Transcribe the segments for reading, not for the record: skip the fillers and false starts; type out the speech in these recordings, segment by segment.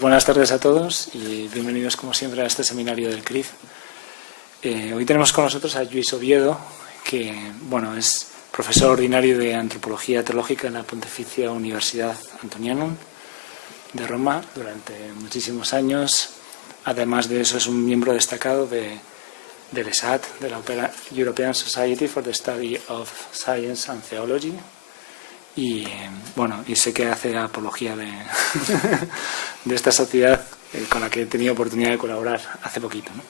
buenas tardes a todos y bienvenidos como siempre a este seminario del CRIF. Hoy tenemos con nosotros a Lluís Oviedo, que es profesor ordinario de Antropología Teológica en la Pontificia Universidad Antonianum de Roma durante muchísimos años. Además de eso, es un miembro destacado del ESAT, de la European Society for the Study of Science and Theology. Y sé que hace apología de esta sociedad con la que he tenido oportunidad de colaborar hace poquito, ¿no?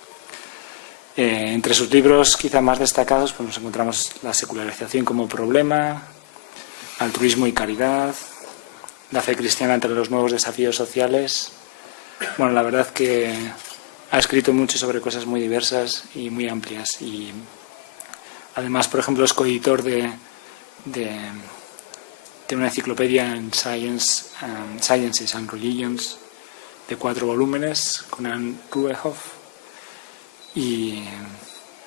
Entre sus libros quizá más destacados nos encontramos La secularización como problema, Altruismo y caridad, La fe cristiana entre los nuevos desafíos sociales. La verdad que ha escrito mucho sobre cosas muy diversas y muy amplias. Y además, por ejemplo, es coeditor de una enciclopedia en Sciences and Religions de 4 volúmenes con Anne Ruehoff. Y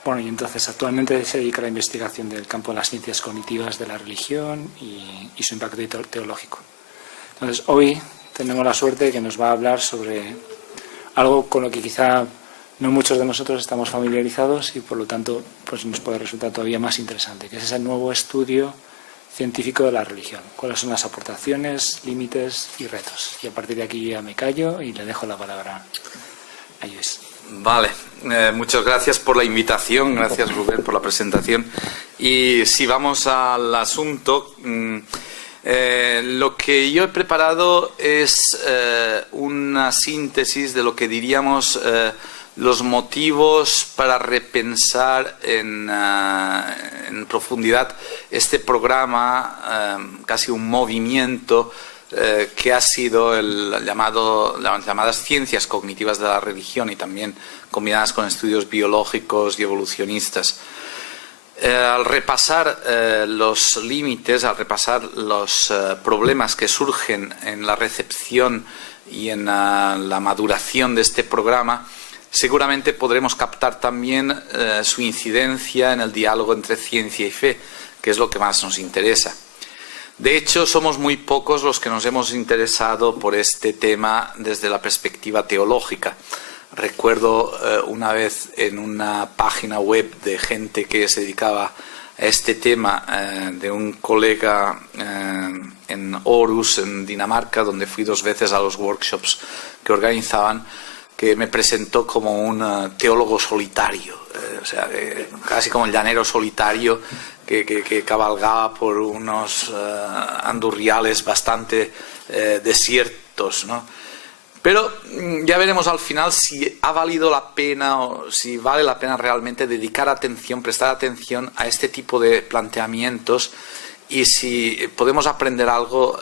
entonces actualmente se dedica a la investigación del campo de las ciencias cognitivas de la religión y su impacto teológico. Entonces hoy tenemos la suerte de que nos va a hablar sobre algo con lo que quizá no muchos de nosotros estamos familiarizados y por lo tanto nos puede resultar todavía más interesante, que es ese nuevo estudio científico de la religión. ¿Cuáles son las aportaciones, límites y retos? Y a partir de aquí ya me callo y le dejo la palabra a Lluís. Vale, muchas gracias por la invitación, gracias Rubén por la presentación. Y si vamos al asunto, lo que yo he preparado es una síntesis de lo que diríamos los motivos para repensar en profundidad este programa, casi un movimiento que ha sido las llamadas ciencias cognitivas de la religión y también combinadas con estudios biológicos y evolucionistas. Al repasar los límites, al repasar los problemas que surgen en la recepción y en la maduración de este programa, seguramente podremos captar también su incidencia en el diálogo entre ciencia y fe, que es lo que más nos interesa. De hecho, somos muy pocos los que nos hemos interesado por este tema desde la perspectiva teológica. Recuerdo una vez en una página web de gente que se dedicaba a este tema, de un colega en Aarhus, en Dinamarca, donde fui 2 veces a los workshops que organizaban, que me presentó como un teólogo solitario, casi como el llanero solitario que cabalgaba por unos andurriales bastante desiertos, ¿no? Pero ya veremos al final si ha valido la pena o si vale la pena realmente dedicar atención, prestar atención a este tipo de planteamientos y si podemos aprender algo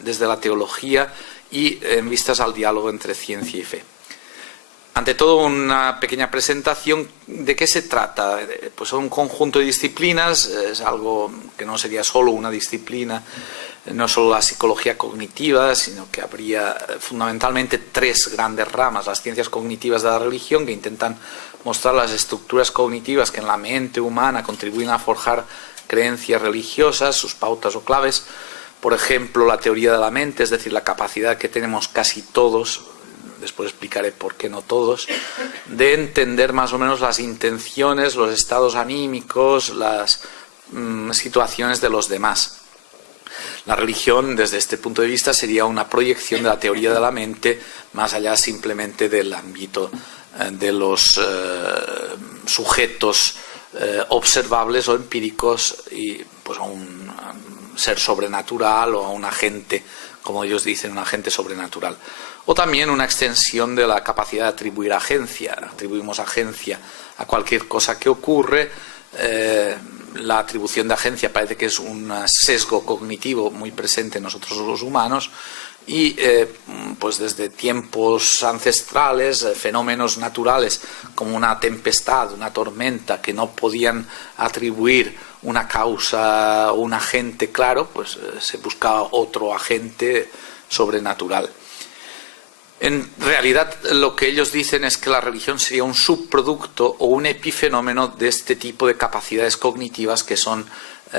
desde la teología y en vistas al diálogo entre ciencia y fe. Ante todo, una pequeña presentación. ¿De qué se trata? Pues son un conjunto de disciplinas, es algo que no sería solo una disciplina, no solo la psicología cognitiva, sino que habría fundamentalmente 3 grandes ramas: las ciencias cognitivas de la religión, que intentan mostrar las estructuras cognitivas que en la mente humana contribuyen a forjar creencias religiosas, sus pautas o claves. Por ejemplo, la teoría de la mente, es decir, la capacidad que tenemos casi todos, después explicaré por qué no todos, de entender más o menos las intenciones, los estados anímicos, las situaciones de los demás. La religión, desde este punto de vista, sería una proyección de la teoría de la mente más allá simplemente del ámbito de los sujetos observables o empíricos y pues a un ser sobrenatural o a un agente, como ellos dicen, un agente sobrenatural. O también una extensión de la capacidad de atribuir agencia. Atribuimos agencia a cualquier cosa que ocurre. La atribución de agencia parece que es un sesgo cognitivo muy presente en nosotros los humanos y pues desde tiempos ancestrales, fenómenos naturales como una tempestad, una tormenta, que no podían atribuir una causa o un agente claro, pues se buscaba otro agente sobrenatural. En realidad, lo que ellos dicen es que la religión sería un subproducto o un epifenómeno de este tipo de capacidades cognitivas, que son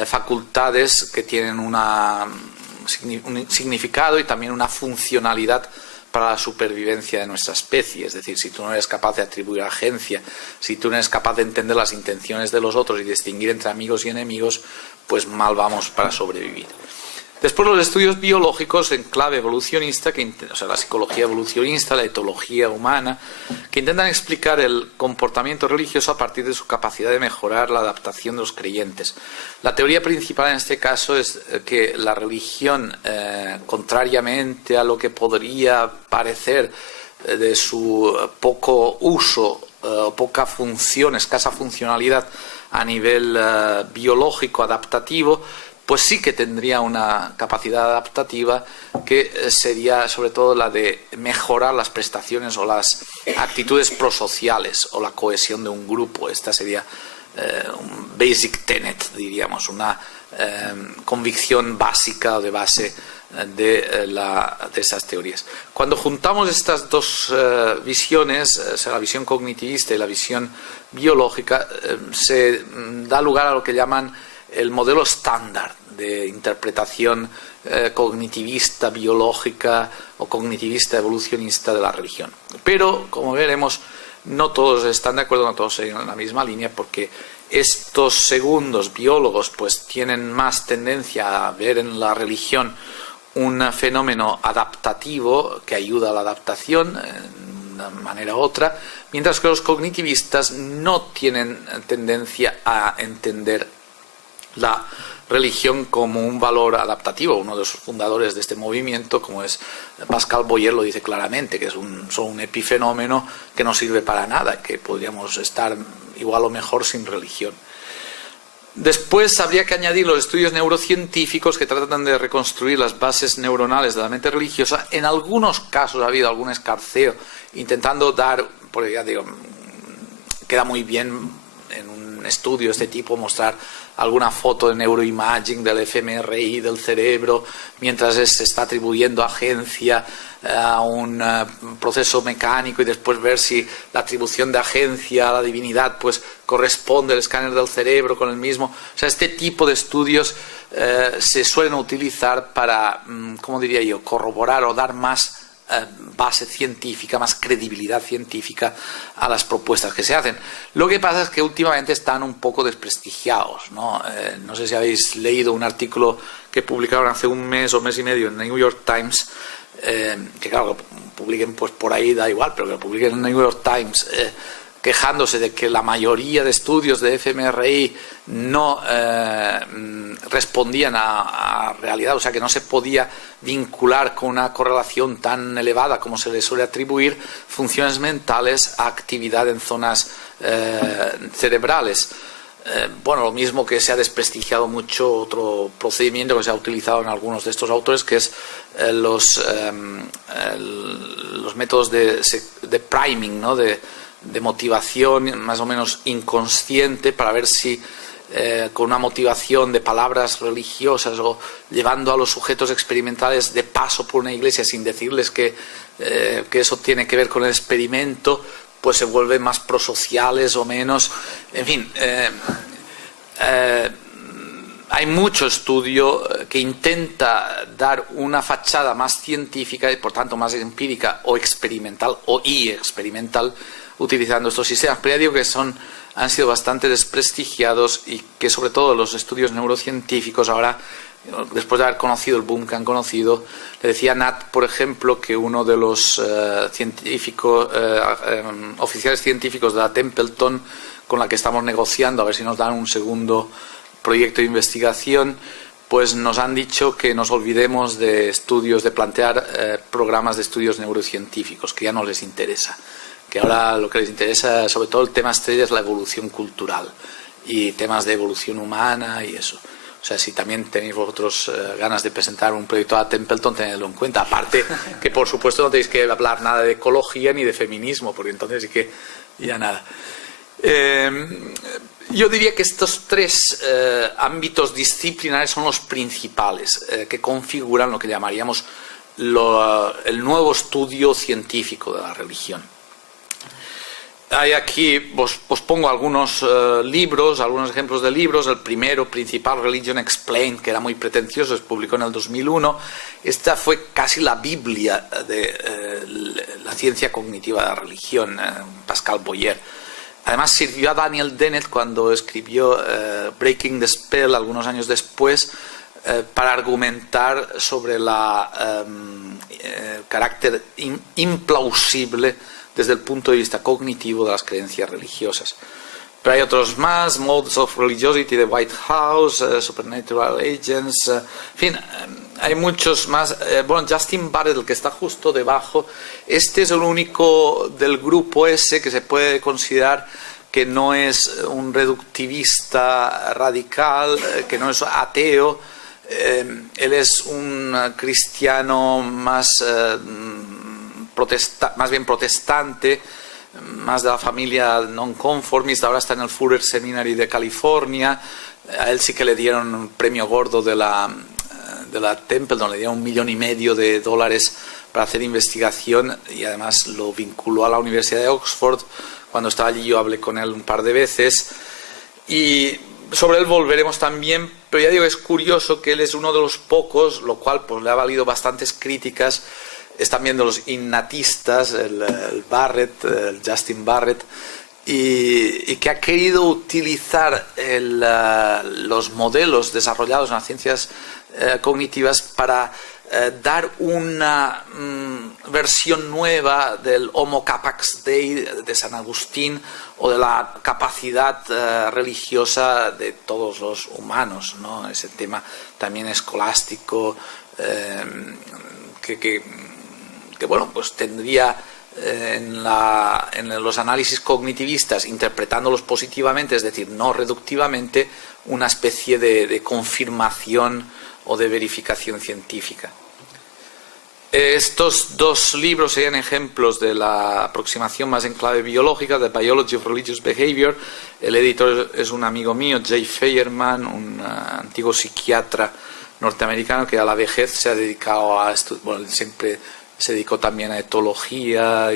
facultades que tienen un significado y también una funcionalidad para la supervivencia de nuestra especie. Es decir, si tú no eres capaz de atribuir agencia, si tú no eres capaz de entender las intenciones de los otros y distinguir entre amigos y enemigos, pues mal vamos para sobrevivir. Después los estudios biológicos en clave evolucionista, o sea, la psicología evolucionista, la etología humana, que intentan explicar el comportamiento religioso a partir de su capacidad de mejorar la adaptación de los creyentes. La teoría principal en este caso es que la religión, contrariamente a lo que podría parecer de su poco uso, poca función, escasa funcionalidad a nivel biológico adaptativo, pues sí que tendría una capacidad adaptativa que sería sobre todo la de mejorar las prestaciones o las actitudes prosociales o la cohesión de un grupo. Esta sería un basic tenet, diríamos, una convicción básica o de base de esas teorías. Cuando juntamos estas dos visiones, o sea, la visión cognitivista y la visión biológica, se da lugar a lo que llaman el modelo estándar de interpretación cognitivista, biológica o cognitivista evolucionista de la religión. Pero, como veremos, no todos están de acuerdo, no todos siguen en la misma línea, porque estos segundos biólogos pues tienen más tendencia a ver en la religión un fenómeno adaptativo que ayuda a la adaptación de una manera u otra, mientras que los cognitivistas no tienen tendencia a entender la religión como un valor adaptativo. Uno de los fundadores de este movimiento, como es Pascal Boyer, lo dice claramente, que es solo un epifenómeno que no sirve para nada, que podríamos estar igual o mejor sin religión. Después habría que añadir los estudios neurocientíficos que tratan de reconstruir las bases neuronales de la mente religiosa. En algunos casos ha habido algún escarceo intentando dar, porque ya digo, queda muy bien en un estudio de este tipo mostrar alguna foto de neuroimaging del fMRI del cerebro mientras se está atribuyendo agencia a un proceso mecánico y después ver si la atribución de agencia a la divinidad pues corresponde al escáner del cerebro con el mismo. O sea, este tipo de estudios se suelen utilizar para, ¿cómo diría yo?, corroborar o dar más base científica, más credibilidad científica a las propuestas que se hacen. Lo que pasa es que últimamente están un poco desprestigiados, ¿no? No sé si habéis leído un artículo que publicaron hace un mes o mes y medio en el New York Times, que claro, que publiquen pues por ahí da igual, pero que lo publiquen en el New York Times, quejándose de que la mayoría de estudios de fMRI no respondían a realidad, o sea que no se podía vincular con una correlación tan elevada como se le suele atribuir funciones mentales a actividad en zonas cerebrales. Bueno, lo mismo que se ha desprestigiado mucho otro procedimiento que se ha utilizado en algunos de estos autores, que es los métodos de priming, ¿no?, de motivación más o menos inconsciente para ver si con una motivación de palabras religiosas o llevando a los sujetos experimentales de paso por una iglesia sin decirles que eso tiene que ver con el experimento, pues se vuelven más prosociales o menos. En fin, hay mucho estudio que intenta dar una fachada más científica y por tanto más empírica o experimental y experimental utilizando estos sistemas, pero ya digo que han sido bastante desprestigiados y que sobre todo los estudios neurocientíficos ahora, después de haber conocido el boom que han conocido, le decía Nat, por ejemplo, que uno de los oficiales científicos de la Templeton, con la que estamos negociando a ver si nos dan un segundo proyecto de investigación, pues nos han dicho que nos olvidemos de estudios, de plantear programas de estudios neurocientíficos, que ya no les interesa. Que ahora lo que les interesa, sobre todo el tema estrella, es la evolución cultural y temas de evolución humana y eso. O sea, si también tenéis vosotros ganas de presentar un proyecto a Templeton, tenedlo en cuenta. Aparte que, por supuesto, no tenéis que hablar nada de ecología ni de feminismo, porque entonces sí que ya nada. Yo diría que estos tres ámbitos disciplinares son los principales que configuran lo que llamaríamos el nuevo estudio científico de la religión. hay aquí, os pongo algunos libros, algunos ejemplos de libros. El primero, Principal Religion Explained, que era muy pretencioso, se publicó en el 2001. Esta fue casi la Biblia de la ciencia cognitiva de la religión, Pascal Boyer. Además sirvió a Daniel Dennett cuando escribió Breaking the Spell algunos años después, para argumentar sobre el carácter implausible desde el punto de vista cognitivo de las creencias religiosas. Pero hay otros más: Modes of Religiosity de White House, Supernatural Agents, en fin, hay muchos más. Bueno, Justin Barrett, el que está justo debajo, este es el único del grupo ese que se puede considerar que no es un reductivista radical, que no es ateo. Él es un cristiano más bien protestante, más de la familia non-conformista. Ahora está en el Fuller Seminary de California. A él sí que le dieron un premio gordo de la Templeton, le dieron $1,5 millones para hacer investigación, y además lo vinculó a la Universidad de Oxford. Cuando estaba allí yo hablé con él un par de veces, y sobre él volveremos también. Pero ya digo, es curioso que él es uno de los pocos, lo cual pues le ha valido bastantes críticas. Es también de los innatistas, el Barrett, el Justin Barrett, y que ha querido utilizar los modelos desarrollados en las ciencias cognitivas para dar una versión nueva del Homo Capax Dei de San Agustín, o de la capacidad religiosa de todos los humanos, ¿no? Ese tema también escolástico, que bueno, pues tendría en los análisis cognitivistas, interpretándolos positivamente, es decir, no reductivamente, una especie de confirmación o de verificación científica. Estos dos libros serían ejemplos de la aproximación más en clave biológica, The Biology of Religious Behavior. El editor es un amigo mío, Jay Feyerman, un antiguo psiquiatra norteamericano que a la vejez se ha dedicado a bueno, siempre se dedicó también a etología,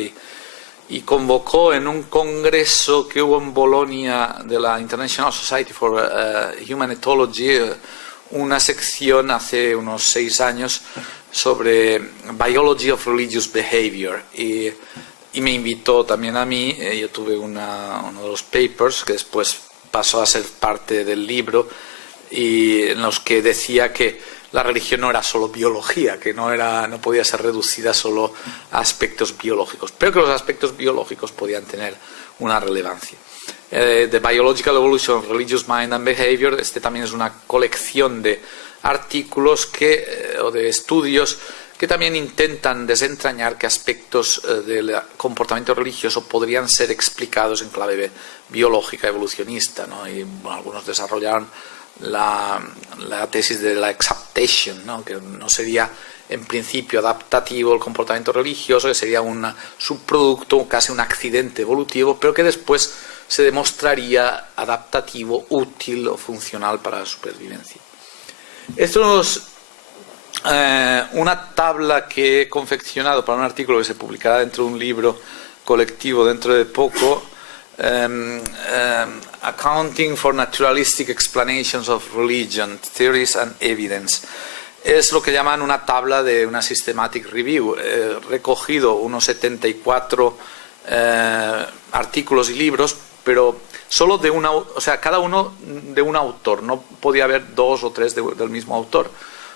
y convocó en un congreso que hubo en Bolonia de la International Society for Human Ethology una sección hace unos 6 años sobre Biology of Religious Behavior, y me invitó también a mí. Yo tuve uno de los papers que después pasó a ser parte del libro, y en los que decía que la religión no era solo biología, que no podía ser reducida solo a aspectos biológicos, pero que los aspectos biológicos podían tener una relevancia. The Biological Evolution of Religious Mind and Behavior, este también es una colección de artículos o de estudios que también intentan desentrañar qué aspectos del comportamiento religioso podrían ser explicados en clave biológica evolucionista, ¿no? Y bueno, algunos desarrollaron la tesis de la exaptation, ¿no? Que no sería en principio adaptativo el comportamiento religioso, que sería un subproducto, casi un accidente evolutivo, pero que después se demostraría adaptativo, útil o funcional para la supervivencia. Esto es una tabla que he confeccionado para un artículo que se publicará dentro de un libro colectivo dentro de poco, Accounting for Naturalistic Explanations of Religion, Theories and Evidence. Es lo que llaman una tabla de una systematic review. He recogido unos 74 artículos y libros, pero solo de cada uno de un autor. No podía haber 2 o 3 del mismo autor.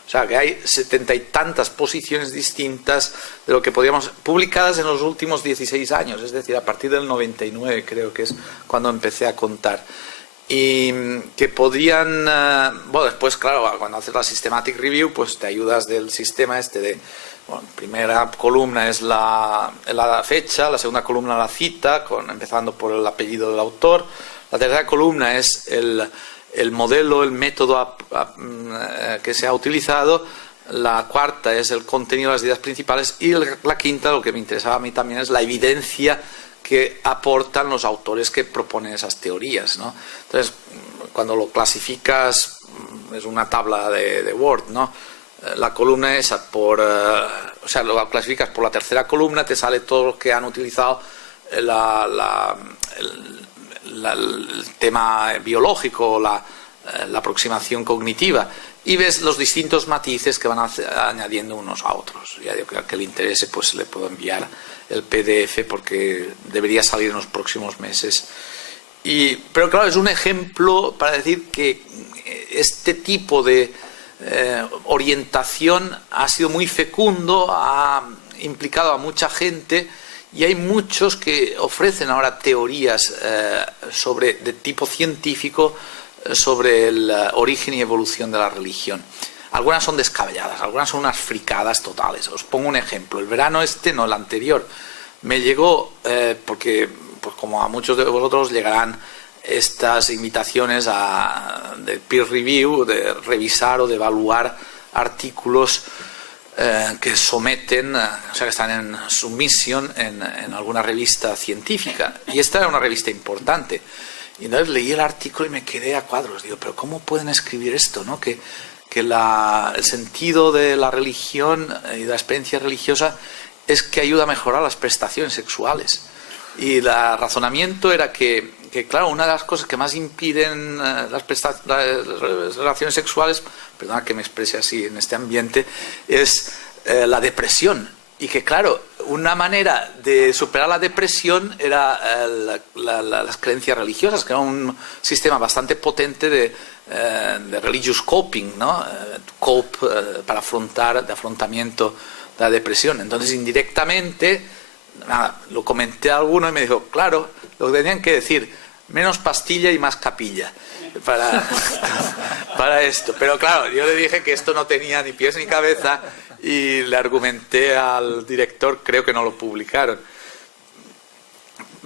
O sea, que hay 70 y tantas posiciones distintas de lo que podíamos, publicadas en los últimos 16 años, es decir, a partir del 99 creo que es cuando empecé a contar. Y que podían, bueno, después, claro, cuando haces la systematic review, pues te ayudas del sistema bueno, primera columna es la fecha, la segunda columna la cita, empezando por el apellido del autor, la tercera columna es el modelo, el método que se ha utilizado, la cuarta es el contenido de las ideas principales, y la quinta, lo que me interesaba a mí también, es la evidencia que aportan los autores que proponen esas teorías, ¿no? Entonces, cuando lo clasificas, es una tabla de Word, ¿no? La columna esa lo clasificas por la tercera columna, te sale todo lo que han utilizado el tema biológico, la aproximación cognitiva, y ves los distintos matices que van añadiendo unos a otros. Ya digo que al que le interese, pues le puedo enviar el PDF porque debería salir en los próximos meses. Pero claro, es un ejemplo para decir que este tipo de orientación ha sido muy fecundo, ha implicado a mucha gente, y hay muchos que ofrecen ahora teorías de tipo científico sobre el origen y evolución de la religión. Algunas son descabelladas, algunas son unas fricadas totales. Os pongo un ejemplo. El verano no el anterior, me llegó, porque pues como a muchos de vosotros llegarán estas invitaciones de peer review, de revisar o de evaluar artículos que someten, o sea, que están en submisión en alguna revista científica. Y esta era una revista importante. Y entonces leí el artículo y me quedé a cuadros. Digo, pero ¿cómo pueden escribir esto, no? Que el sentido de la religión y de la experiencia religiosa es que ayuda a mejorar las prestaciones sexuales. Y el razonamiento era que claro, una de las cosas que más impiden las relaciones sexuales, perdona que me exprese así en este ambiente, es la depresión. Y que claro, una manera de superar la depresión era las creencias religiosas, que era un sistema bastante potente de religious coping, ¿no? Cope para afrontamiento de la depresión. Entonces, indirectamente, nada, lo comenté a alguno y me dijo, claro, lo que tenían que decir, menos pastilla y más capilla para esto. Pero claro, yo le dije que esto no tenía ni pies ni cabeza y le argumenté al director, creo que no lo publicaron.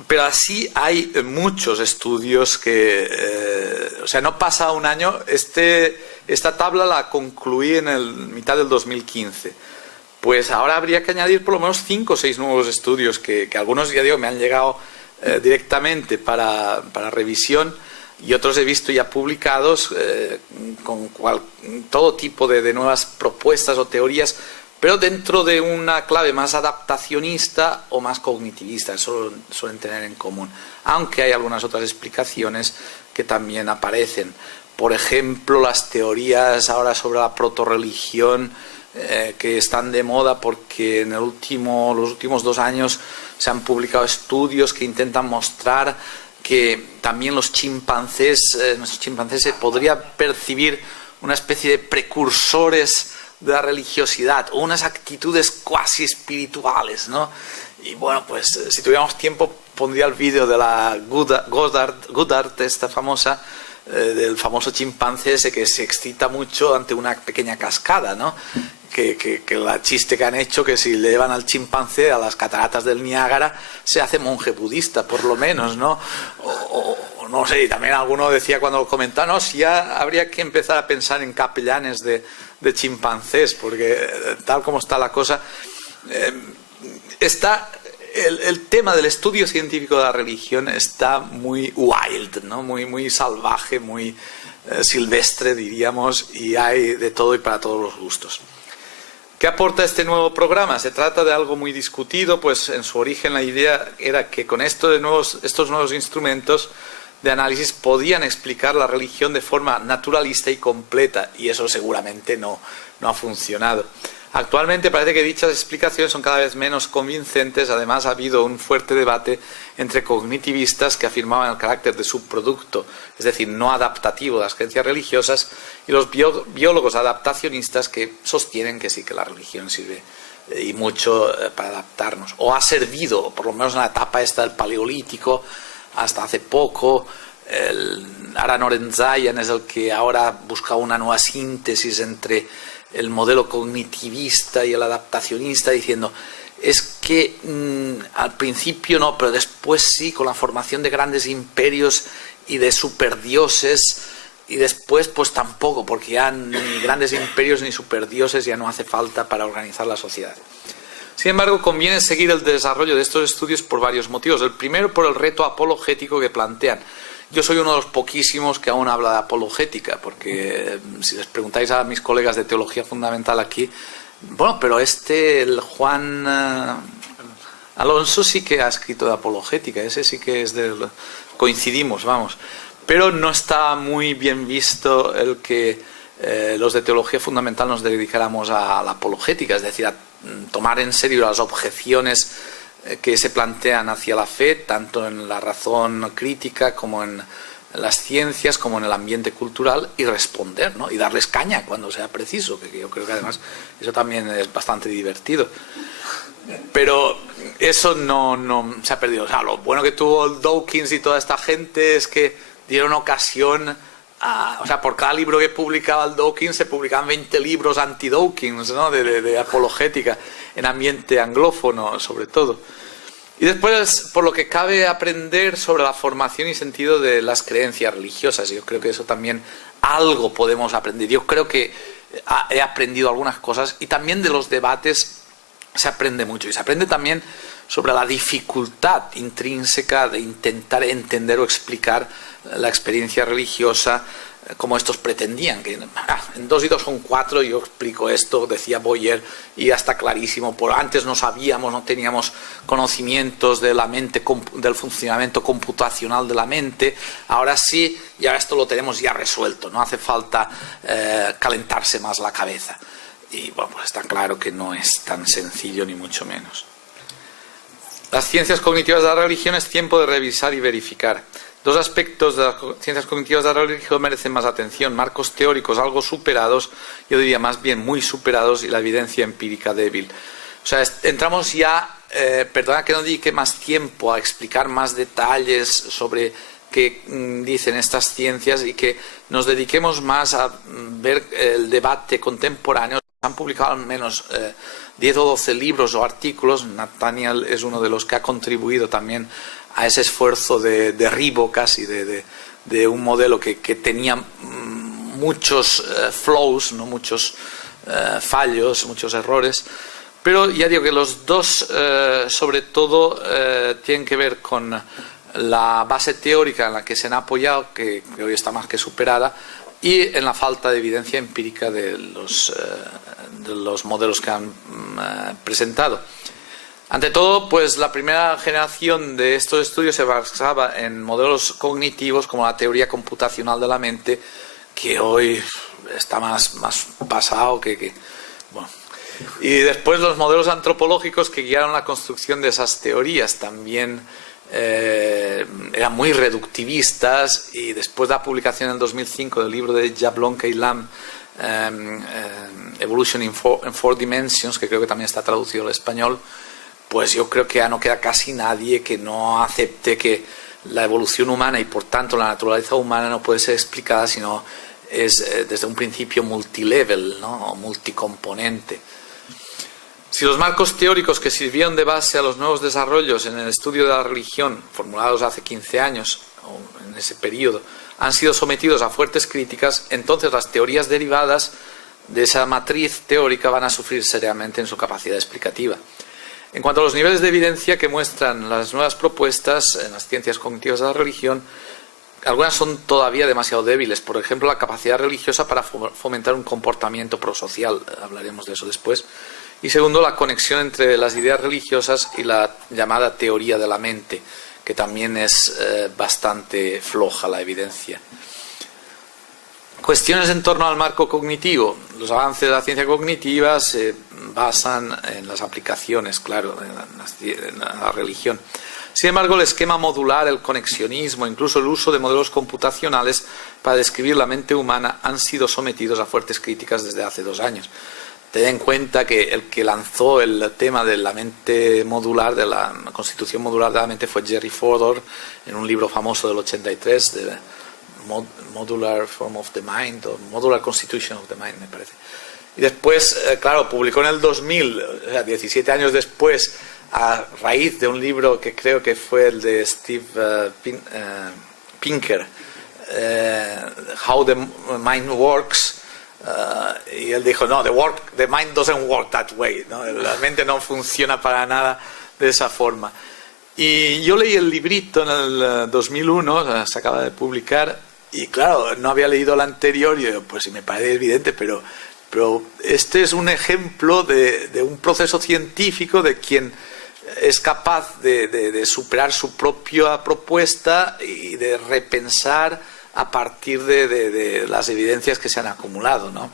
Pero así hay muchos estudios que, o sea, no pasa un año. Esta tabla la concluí en mitad del 2015. Pues ahora habría que añadir por lo menos 5 o 6 nuevos estudios que algunos, ya digo, me han llegado directamente para revisión, y otros he visto ya publicados con todo tipo de nuevas propuestas o teorías, pero dentro de una clave más adaptacionista o más cognitivista, eso suelen tener en común, aunque hay algunas otras explicaciones que también aparecen. Por ejemplo, las teorías ahora sobre la protorreligión, que están de moda porque en los últimos 2 años se han publicado estudios que intentan mostrar que también nuestros chimpancés se podría percibir una especie de precursores de la religiosidad o unas actitudes cuasi espirituales, ¿no? Y bueno, pues si tuviéramos tiempo pondría el vídeo de la Goddard, esta famosa, del famoso chimpancé ese que se excita mucho ante una pequeña cascada, ¿no? Que la chiste que han hecho, que si le llevan al chimpancé a las cataratas del Niágara se hace monje budista, por lo menos, ¿no? O no sé, y también alguno decía cuando lo comentaba, no, si ya habría que empezar a pensar en capellanes de chimpancés, porque tal como está la cosa, el tema del estudio científico de la religión está muy wild, ¿no? Muy salvaje, muy silvestre, diríamos, y hay de todo y para todos los gustos. ¿Qué aporta este nuevo programa? Se trata de algo muy discutido, pues en su origen la idea era que con estos nuevos instrumentos de análisis podían explicar la religión de forma naturalista y completa, y eso seguramente no ha funcionado. Actualmente parece que dichas explicaciones son cada vez menos convincentes. Además, ha habido un fuerte debate entre cognitivistas que afirmaban el carácter de subproducto, es decir, no adaptativo de las creencias religiosas, y los biólogos adaptacionistas que sostienen que sí, que la religión sirve y mucho para adaptarnos, o ha servido, por lo menos en la etapa esta del Paleolítico, hasta hace poco. Aran Orenzayan es el que ahora busca una nueva síntesis entre el modelo cognitivista y el adaptacionista, diciendo es que al principio no, pero después sí, con la formación de grandes imperios y de superdioses, y después pues tampoco, porque ya ni grandes imperios ni superdioses ya no hace falta para organizar la sociedad. Sin embargo, conviene seguir el desarrollo de estos estudios por varios motivos. El primero, por el reto apologético que plantean. Yo soy uno de los poquísimos que aún habla de apologética, porque si les preguntáis a mis colegas de teología fundamental aquí, bueno, pero el Juan Alonso sí que ha escrito de apologética, ese sí que es coincidimos, vamos. Pero no está muy bien visto el que los de teología fundamental nos dedicáramos a la apologética, es decir, a tomar en serio las objeciones que se plantean hacia la fe, tanto en la razón crítica como en las ciencias, como en el ambiente cultural, y responder, ¿no? Y darles caña cuando sea preciso, que yo creo que además eso también es bastante divertido. Pero eso no se ha perdido. O sea, lo bueno que tuvo el Dawkins y toda esta gente es que dieron ocasión o sea, por cada libro que publicaba el Dawkins se publicaban 20 libros anti-Dawkins, ¿no? de apologética en ambiente anglófono, sobre todo. Y después, por lo que cabe aprender sobre la formación y sentido de las creencias religiosas. Yo creo que eso también algo podemos aprender. Yo creo que he aprendido algunas cosas, y también de los debates se aprende mucho. Y se aprende también sobre la dificultad intrínseca de intentar entender o explicar la experiencia religiosa como estos pretendían, que en 2 y 2 son 4, yo explico esto, decía Boyer, y ya está clarísimo. Por antes no sabíamos, no teníamos conocimientos de la mente, del funcionamiento computacional de la mente, ahora sí, y ahora esto lo tenemos ya resuelto, no hace falta calentarse más la cabeza. Y bueno, pues está claro que no es tan sencillo, ni mucho menos. Las ciencias cognitivas de la religión es tiempo de revisar y verificar. 2 aspectos de las ciencias cognitivas de la religión merecen más atención: marcos teóricos algo superados, yo diría más bien muy superados, y la evidencia empírica débil. O sea, entramos ya, perdona que no dedique más tiempo a explicar más detalles sobre qué dicen estas ciencias, y que nos dediquemos más a ver el debate contemporáneo. Han publicado al menos 10 o 12 libros o artículos. Nathaniel es uno de los que ha contribuido también a ese esfuerzo de derribo casi de un modelo que tenía muchos flaws, ¿no? Muchos fallos, muchos errores. Pero ya digo que los dos sobre todo tienen que ver con la base teórica en la que se han apoyado, que hoy está más que superada, y en la falta de evidencia empírica de los modelos que han presentado. Ante todo, pues la primera generación de estos estudios se basaba en modelos cognitivos como la teoría computacional de la mente, que hoy está más pasado que bueno. Y después los modelos antropológicos que guiaron la construcción de esas teorías también eran muy reductivistas, y después de la publicación en 2005 del libro de Jablonka y Lam, Evolution in 4 Dimensions, que creo que también está traducido al español, pues yo creo que ya no queda casi nadie que no acepte que la evolución humana, y por tanto la naturaleza humana, no puede ser explicada sino es desde un principio multilevel, ¿no? O multicomponente. Si los marcos teóricos que sirvieron de base a los nuevos desarrollos en el estudio de la religión, formulados hace 15 años, o en ese periodo, han sido sometidos a fuertes críticas, entonces las teorías derivadas de esa matriz teórica van a sufrir seriamente en su capacidad explicativa. En cuanto a los niveles de evidencia que muestran las nuevas propuestas en las ciencias cognitivas de la religión, algunas son todavía demasiado débiles. Por ejemplo, la capacidad religiosa para fomentar un comportamiento prosocial, hablaremos de eso después. Y segundo, la conexión entre las ideas religiosas y la llamada teoría de la mente, que también es bastante floja la evidencia. Cuestiones en torno al marco cognitivo. Los avances de la ciencia cognitiva se basan en las aplicaciones, claro, en la religión. Sin embargo, el esquema modular, el conexionismo, incluso el uso de modelos computacionales para describir la mente humana han sido sometidos a fuertes críticas desde hace 2 años. Ten en cuenta que el que lanzó el tema de la mente modular, de la constitución modular de la mente, fue Jerry Fodor, en un libro famoso del 83, de Modular Form of the Mind, o Modular Constitution of the Mind, me parece. Y después, claro, publicó en el 2000, o sea, 17 años después, a raíz de un libro que creo que fue el de Steve Pinker, How the Mind Works, y él dijo, no, the mind doesn't work that way, ¿no? La mente no funciona para nada de esa forma. Y yo leí el librito en el 2001, se acaba de publicar, y claro, no había leído el anterior, y yo, pues sí me parece evidente, pero este es un ejemplo de un proceso científico de quien es capaz de superar su propia propuesta y de repensar a partir de las evidencias que se han acumulado, ¿no?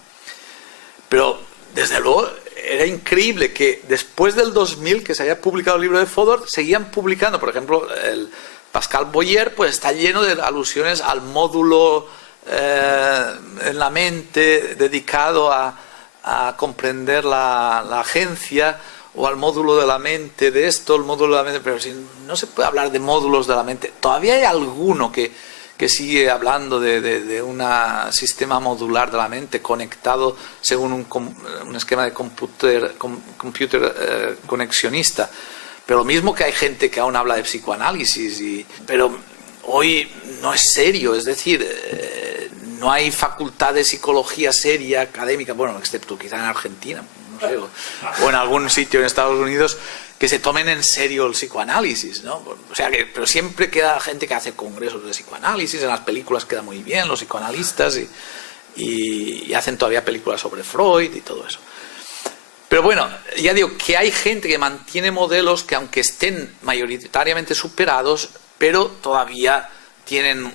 Pero, desde luego, era increíble que después del 2000, que se haya publicado el libro de Fodor, seguían publicando. Por ejemplo, el Pascal Boyer pues está lleno de alusiones al módulo en la mente dedicado a comprender la agencia, o al módulo de la mente de esto, el módulo de la mente, pero si no se puede hablar de módulos de la mente. Todavía hay alguno que sigue hablando de un sistema modular de la mente conectado según un esquema de computer conexionista. Pero lo mismo que hay gente que aún habla de psicoanálisis, pero hoy no es serio, es decir, no hay facultad de psicología seria, académica, bueno, excepto quizá en Argentina, no sé, o en algún sitio en Estados Unidos, que se tomen en serio el psicoanálisis, ¿no? O sea, pero siempre queda gente que hace congresos de psicoanálisis, en las películas queda muy bien los psicoanalistas y hacen todavía películas sobre Freud y todo eso. Pero bueno, ya digo que hay gente que mantiene modelos que, aunque estén mayoritariamente superados, pero todavía tienen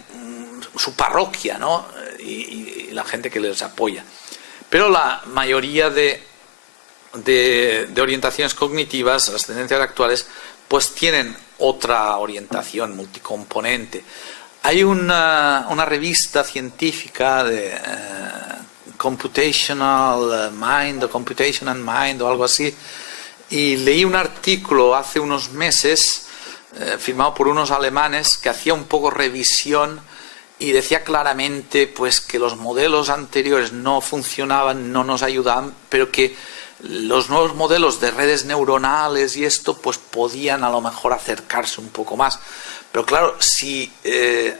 su parroquia, ¿no? Y la gente que les apoya. Pero la mayoría de orientaciones cognitivas, las tendencias actuales, pues tienen otra orientación multicomponente. Hay una revista científica de Computational Mind o Computational Mind o algo así, y leí un artículo hace unos meses firmado por unos alemanes que hacía un poco revisión y decía claramente pues que los modelos anteriores no funcionaban, no nos ayudaban, pero que los nuevos modelos de redes neuronales y esto pues podían a lo mejor acercarse un poco más. Pero claro, si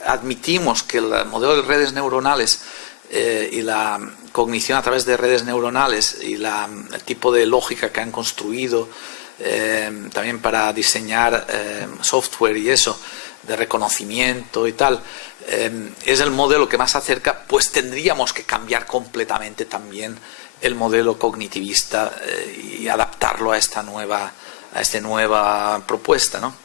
admitimos que el modelo de redes neuronales y la cognición a través de redes neuronales y el tipo de lógica que han construido también para diseñar software y eso, de reconocimiento y tal, es el modelo que más acerca, pues tendríamos que cambiar completamente también el modelo cognitivista y adaptarlo a esta nueva propuesta, ¿no?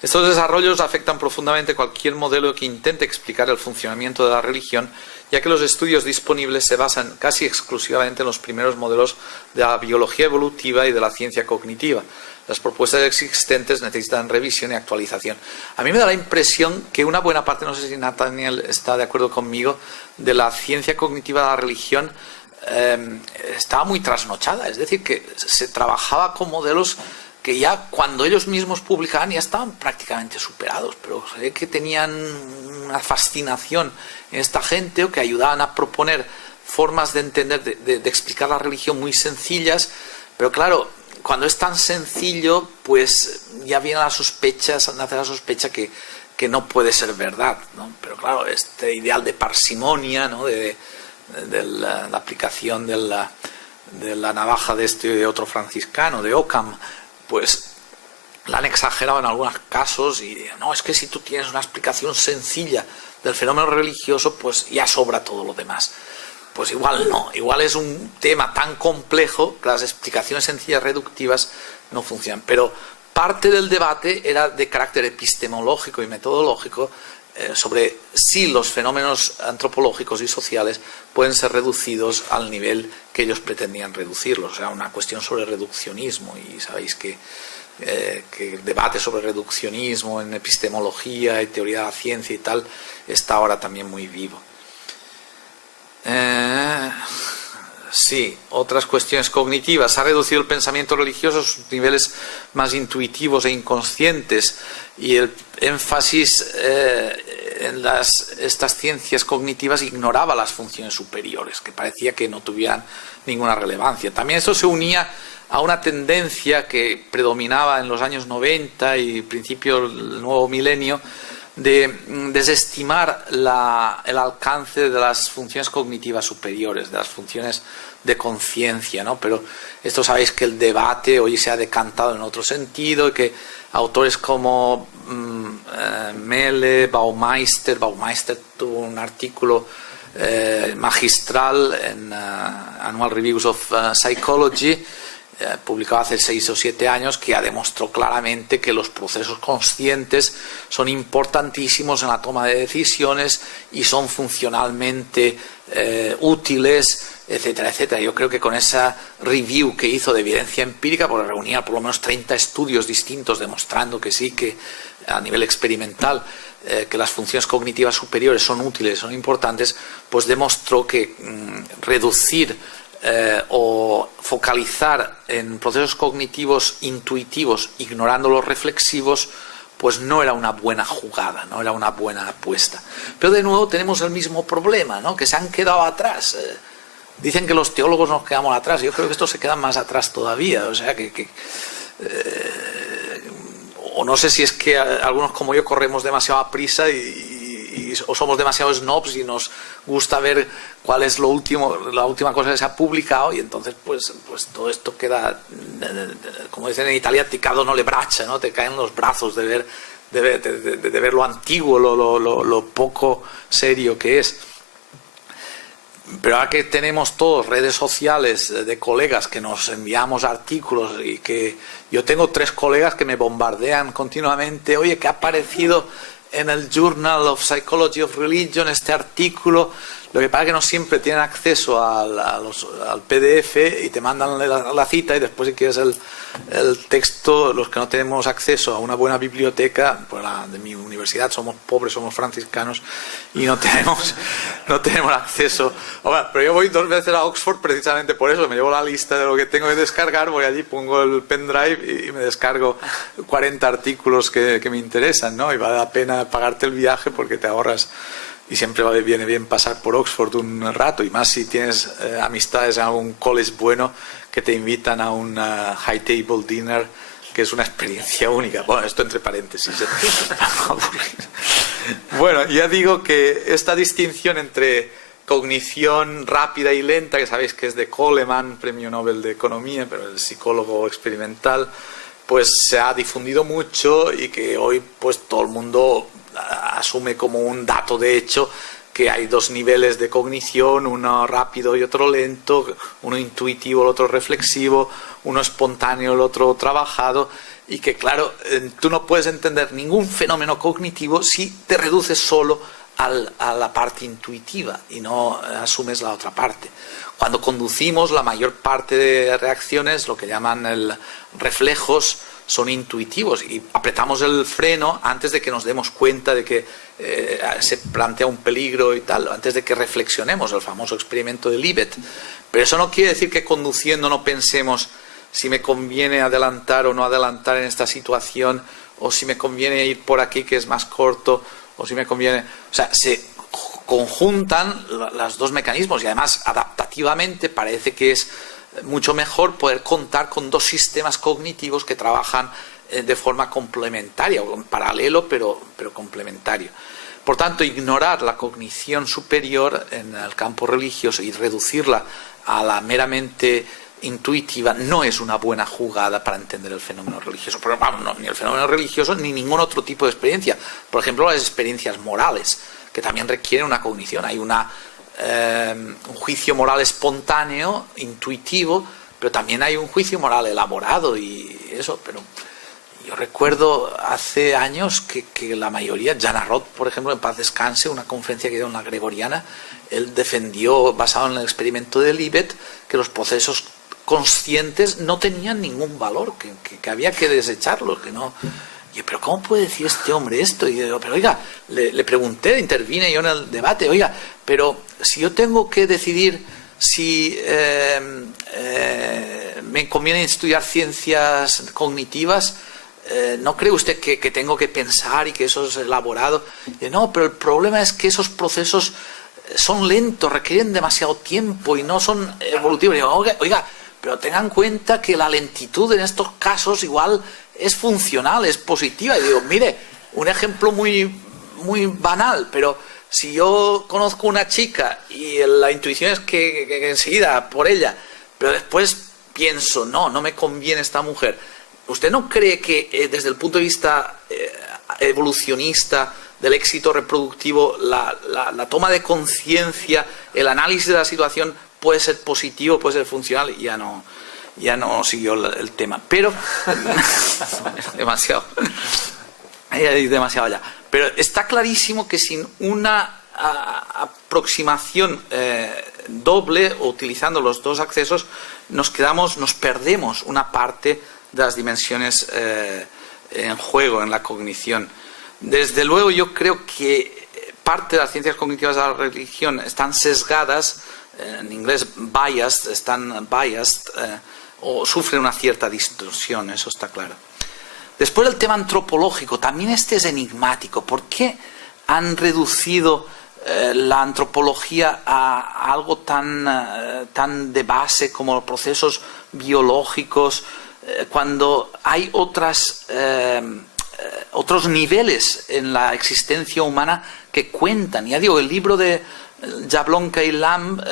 Estos desarrollos afectan profundamente cualquier modelo que intente explicar el funcionamiento de la religión, ya que los estudios disponibles se basan casi exclusivamente en los primeros modelos de la biología evolutiva y de la ciencia cognitiva. Las propuestas existentes necesitan revisión y actualización. A mí me da la impresión que una buena parte, no sé si Nathaniel está de acuerdo conmigo, de la ciencia cognitiva de la religión estaba muy trasnochada. Es decir, que se trabajaba con modelos que ya cuando ellos mismos publicaban ya estaban prácticamente superados, pero se ve que tenían una fascinación en esta gente, o que ayudaban a proponer formas de entender, de explicar la religión muy sencillas, pero claro, cuando es tan sencillo, pues ya viene nace la sospecha que no puede ser verdad, ¿no? Pero claro, este ideal de parsimonia, ¿no? de la aplicación de la navaja de este otro franciscano, de Occam, pues la han exagerado en algunos casos, y no, es que si tú tienes una explicación sencilla del fenómeno religioso, pues ya sobra todo lo demás. Pues igual no, igual es un tema tan complejo que las explicaciones sencillas reductivas no funcionan. Pero parte del debate era de carácter epistemológico y metodológico sobre si los fenómenos antropológicos y sociales pueden ser reducidos al nivel que ellos pretendían reducirlos. O sea, una cuestión sobre reduccionismo, y sabéis que el debate sobre reduccionismo en epistemología y teoría de la ciencia y tal está ahora también muy vivo. Sí, otras cuestiones cognitivas. Ha reducido el pensamiento religioso a sus niveles más intuitivos e inconscientes, y el énfasis en estas ciencias cognitivas ignoraba las funciones superiores, que parecía que no tuvieran ninguna relevancia. También esto se unía a una tendencia que predominaba en los años 90 y principio del nuevo milenio, de desestimar el alcance de las funciones cognitivas superiores, de las funciones de conciencia, ¿no? Pero esto sabéis que el debate hoy se ha decantado en otro sentido, y que autores como Melle, Baumeister tuvo un artículo magistral en Annual Reviews of Psychology, publicado hace 6 o 7 años, que ya demostró claramente que los procesos conscientes son importantísimos en la toma de decisiones y son funcionalmente útiles, etcétera, etcétera. Yo creo que con esa review que hizo de evidencia empírica, porque reunía por lo menos 30 estudios distintos demostrando que sí, que a nivel experimental, que las funciones cognitivas superiores son útiles, son importantes, pues demostró que reducir o focalizar en procesos cognitivos intuitivos ignorando los reflexivos, pues no era una buena jugada, no era una buena apuesta. Pero de nuevo tenemos el mismo problema, ¿no? Que se han quedado atrás. Dicen que los teólogos nos quedamos atrás. Yo creo que estos se quedan más atrás todavía. O sea o no sé si es que algunos como yo corremos demasiado a prisa o somos demasiado snobs y nos gusta ver cuál es la última cosa que se ha publicado, y entonces pues todo esto queda, como dicen en Italia, ti cadono le braccia, ¿no? Te caen los brazos de ver lo antiguo, lo poco serio que es. Pero ahora que tenemos todos redes sociales de colegas que nos enviamos artículos, y que yo tengo 3 colegas que me bombardean continuamente, oye, que ha aparecido en el Journal of Psychology of Religion este artículo. Lo que pasa es que no siempre tienen acceso al PDF y te mandan la cita, y después si quieres el texto, los que no tenemos acceso a una buena biblioteca, pues de mi universidad somos pobres, somos franciscanos y no tenemos acceso. Pero yo voy 2 veces a Oxford precisamente por eso, me llevo la lista de lo que tengo que descargar, voy allí, pongo el pendrive y me descargo 40 artículos que me interesan, ¿no? Y vale la pena pagarte el viaje porque te ahorras. Y siempre viene bien pasar por Oxford un rato, y más si tienes amistades en algún college bueno que te invitan a un high table dinner, que es una experiencia única. Bueno, esto entre paréntesis. Bueno, ya digo que esta distinción entre cognición rápida y lenta, que sabéis que es de Coleman, premio Nobel de Economía, pero el psicólogo experimental, pues se ha difundido mucho, y que hoy pues todo el mundo asume como un dato de hecho que hay 2 niveles de cognición, uno rápido y otro lento, uno intuitivo, el otro reflexivo, uno espontáneo, el otro trabajado, y que claro, tú no puedes entender ningún fenómeno cognitivo si te reduces solo a la parte intuitiva y no asumes la otra parte. Cuando conducimos, la mayor parte de reacciones, lo que llaman reflejos, son intuitivos, y apretamos el freno antes de que nos demos cuenta de que se plantea un peligro y tal, antes de que reflexionemos, el famoso experimento de Libet. Pero eso no quiere decir que conduciendo no pensemos si me conviene adelantar o no adelantar en esta situación, o si me conviene ir por aquí que es más corto, o si me conviene... O sea, se conjuntan los 2 mecanismos, y además adaptativamente parece que es mucho mejor poder contar con 2 sistemas cognitivos que trabajan de forma complementaria, o en paralelo, pero complementario. Por tanto, ignorar la cognición superior en el campo religioso y reducirla a la meramente intuitiva no es una buena jugada para entender el fenómeno religioso. Pero vamos, no, ni el fenómeno religioso ni ningún otro tipo de experiencia. Por ejemplo, las experiencias morales, que también requieren una cognición. Hay un juicio moral espontáneo, intuitivo, pero también hay un juicio moral elaborado y eso. Pero yo recuerdo hace años que la mayoría, Jana Roth, por ejemplo, en paz descanse, una conferencia que dio en la Gregoriana, él defendió, basado en el experimento de Libet, que los procesos conscientes no tenían ningún valor, que había que desecharlos, que no... Y yo, pero ¿cómo puede decir este hombre esto? Y yo, pero oiga, le pregunté, intervine yo en el debate, oiga, pero si yo tengo que decidir si me conviene estudiar ciencias cognitivas, ¿no cree usted que tengo que pensar y que eso es elaborado? Y no, pero el problema es que esos procesos son lentos, requieren demasiado tiempo y no son evolutivos. Y yo, oiga, pero tengan en cuenta que la lentitud en estos casos igual es funcional, es positiva. Y digo, mire, un ejemplo muy, muy banal, pero si yo conozco una chica y la intuición es que enseguida por ella, pero después pienso, no me conviene esta mujer, ¿usted no cree que desde el punto de vista evolucionista del éxito reproductivo la toma de conciencia, el análisis de la situación puede ser positivo, puede ser funcional? Y ya no. ya no siguió el tema. Pero demasiado ya. Pero está clarísimo que sin una aproximación doble, o utilizando los dos accesos, nos perdemos una parte de las dimensiones en juego en la cognición. Desde luego, yo creo que parte de las ciencias cognitivas de la religión están sesgadas, en inglés están biased, o sufren una cierta distorsión, eso está claro. Después el tema antropológico, también este es enigmático. ¿Por qué han reducido la antropología a algo tan de base como los procesos biológicos, cuando hay otros niveles en la existencia humana que cuentan? Ya digo, el libro de Jablonka y Lamb,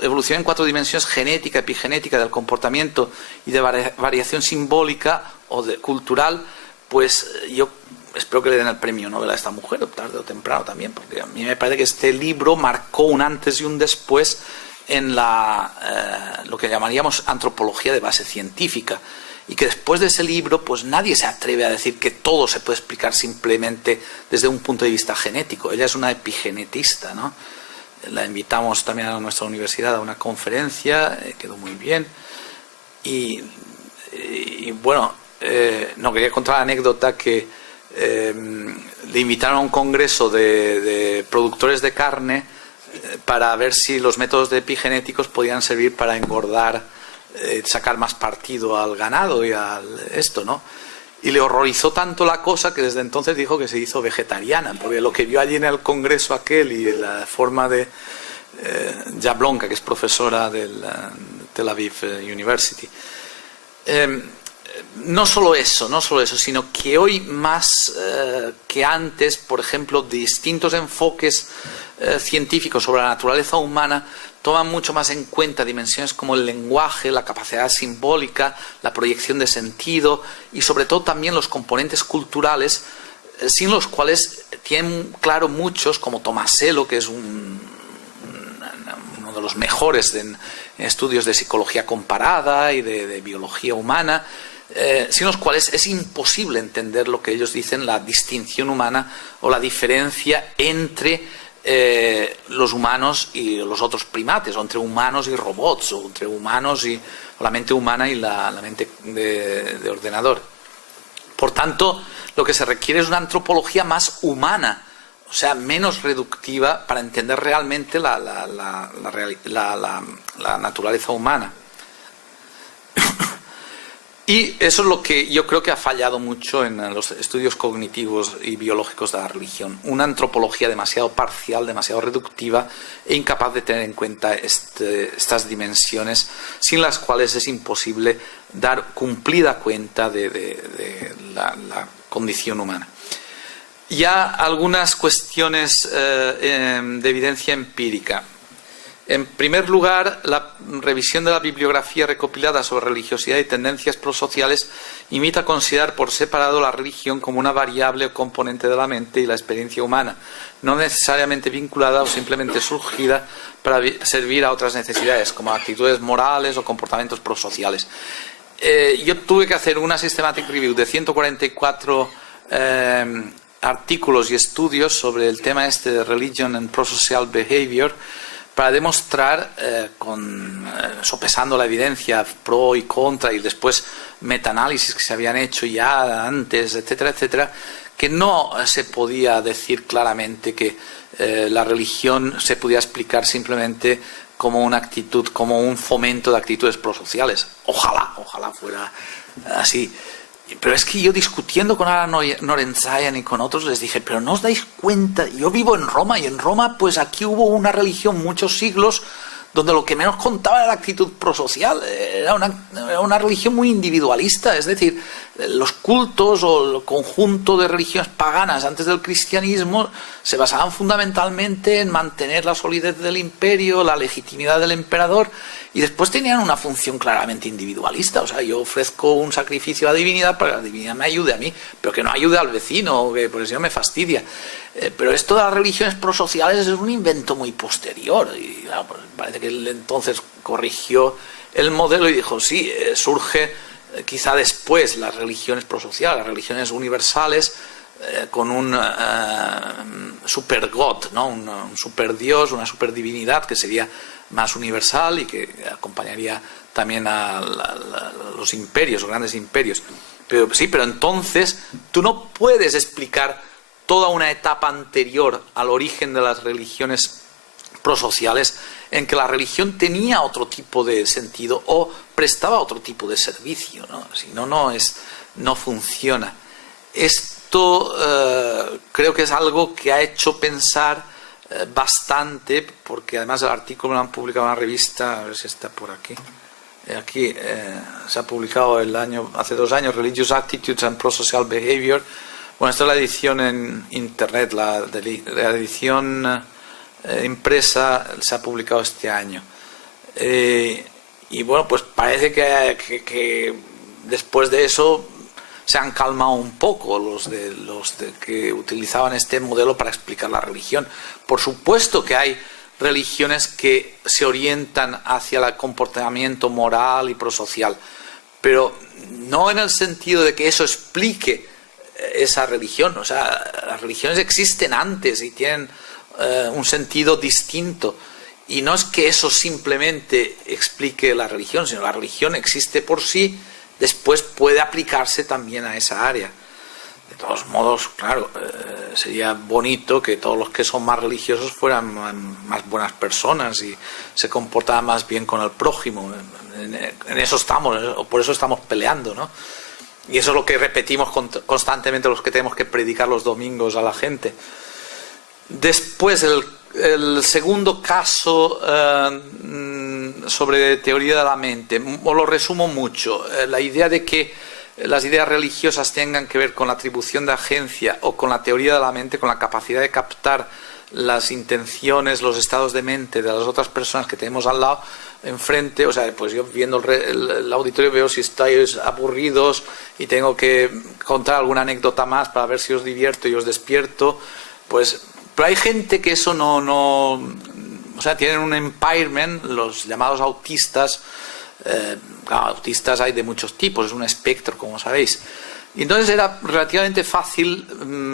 Evolución en 4 dimensiones, genética, epigenética del comportamiento y de variación simbólica o cultural, pues yo espero que le den el premio Nobel a esta mujer, tarde o temprano también, porque a mí me parece que este libro marcó un antes y un después en lo que llamaríamos antropología de base científica, y que después de ese libro pues nadie se atreve a decir que todo se puede explicar simplemente desde un punto de vista genético. Ella es una epigenetista, ¿no? La invitamos también a nuestra universidad a una conferencia, quedó muy bien, y bueno, no quería contar la anécdota que le invitaron a un congreso de productores de carne para ver si los métodos de epigenéticos podían servir para engordar, sacar más partido al ganado y ¿no? Y le horrorizó tanto la cosa que desde entonces dijo que se hizo vegetariana, porque lo que vio allí en el congreso aquel y la forma de Jablonka, que es profesora del Tel Aviv University. No solo eso, sino que hoy más que antes, por ejemplo, distintos enfoques científicos sobre la naturaleza humana toman mucho más en cuenta dimensiones como el lenguaje, la capacidad simbólica, la proyección de sentido y sobre todo también los componentes culturales, sin los cuales tienen claro muchos, como Tomasello, que es uno de los mejores en estudios de psicología comparada y de biología humana, sin los cuales es imposible entender lo que ellos dicen, la distinción humana o la diferencia entre los humanos y los otros primates, o entre humanos y robots, o entre humanos y la mente humana y la mente de ordenador. Por tanto, lo que se requiere es una antropología más humana, o sea, menos reductiva, para entender realmente la naturaleza humana. Y eso es lo que yo creo que ha fallado mucho en los estudios cognitivos y biológicos de la religión. Una antropología demasiado parcial, demasiado reductiva e incapaz de tener en cuenta estas dimensiones, sin las cuales es imposible dar cumplida cuenta de la condición humana. Ya algunas cuestiones de evidencia empírica. En primer lugar, la revisión de la bibliografía recopilada sobre religiosidad y tendencias prosociales invita a considerar por separado la religión como una variable o componente de la mente y la experiencia humana, no necesariamente vinculada o simplemente surgida para servir a otras necesidades, como actitudes morales o comportamientos prosociales. Yo tuve que hacer una systematic review de 144 artículos y estudios sobre el tema de Religion and Prosocial Behavior, para demostrar, sopesando la evidencia pro y contra y después metaanálisis que se habían hecho ya antes, etcétera, etcétera, que no se podía decir claramente que la religión se podía explicar simplemente como una actitud, como un fomento de actitudes prosociales. Ojalá fuera así. Pero es que yo, discutiendo con Alan Norenzayan y con otros, les dije, pero ¿no os dais cuenta? Yo vivo en Roma, y en Roma pues aquí hubo una religión muchos siglos donde lo que menos contaba era la actitud prosocial. Era una religión muy individualista, es decir, los cultos o el conjunto de religiones paganas antes del cristianismo se basaban fundamentalmente en mantener la solidez del imperio, la legitimidad del emperador, y después tenían una función claramente individualista. O sea, yo ofrezco un sacrificio a la divinidad para que la divinidad me ayude a mí, pero que no ayude al vecino, que por eso me fastidia. Pero esto de las religiones prosociales es un invento muy posterior, y claro, pues parece que él entonces corrigió el modelo y dijo, sí, surge quizá después las religiones prosociales, las religiones universales, con un super God, ¿no? Un super Dios, una super divinidad que sería más universal y que acompañaría también a los imperios, los grandes imperios. Pero sí, pero entonces tú no puedes explicar toda una etapa anterior al origen de las religiones prosociales en que la religión tenía otro tipo de sentido o prestaba otro tipo de servicio, ¿no? Si no, no funciona. Esto creo que es algo que ha hecho pensar bastante, porque además el artículo lo han publicado en una revista, a ver si está por aquí. Aquí se ha publicado hace 2 años, Religious Attitudes and Prosocial Behavior. Bueno, esta es la edición en internet, la edición impresa se ha publicado este año. Y bueno, pues parece que después de eso se han calmado un poco los que utilizaban este modelo para explicar la religión. Por supuesto que hay religiones que se orientan hacia el comportamiento moral y prosocial, pero no en el sentido de que eso explique esa religión. O sea, las religiones existen antes y tienen un sentido distinto, y no es que eso simplemente explique la religión, sino la religión existe por sí, después puede aplicarse también a esa área. De todos modos, claro, sería bonito que todos los que son más religiosos fueran más buenas personas y se comportaran más bien con el prójimo. En eso estamos, por eso estamos peleando, ¿no? Y eso es lo que repetimos constantemente los que tenemos que predicar los domingos a la gente. Después, el segundo caso sobre teoría de la mente, os lo resumo mucho. La idea de que las ideas religiosas tengan que ver con la atribución de agencia o con la teoría de la mente, con la capacidad de captar las intenciones, los estados de mente de las otras personas que tenemos al lado, enfrente. O sea, pues yo viendo el auditorio veo si estáis aburridos y tengo que contar alguna anécdota más para ver si os divierto y os despierto. Pues, pero hay gente que eso no, o sea, tienen un impairment, los llamados autistas. Autistas hay de muchos tipos, es un espectro, como sabéis. Y entonces era relativamente fácil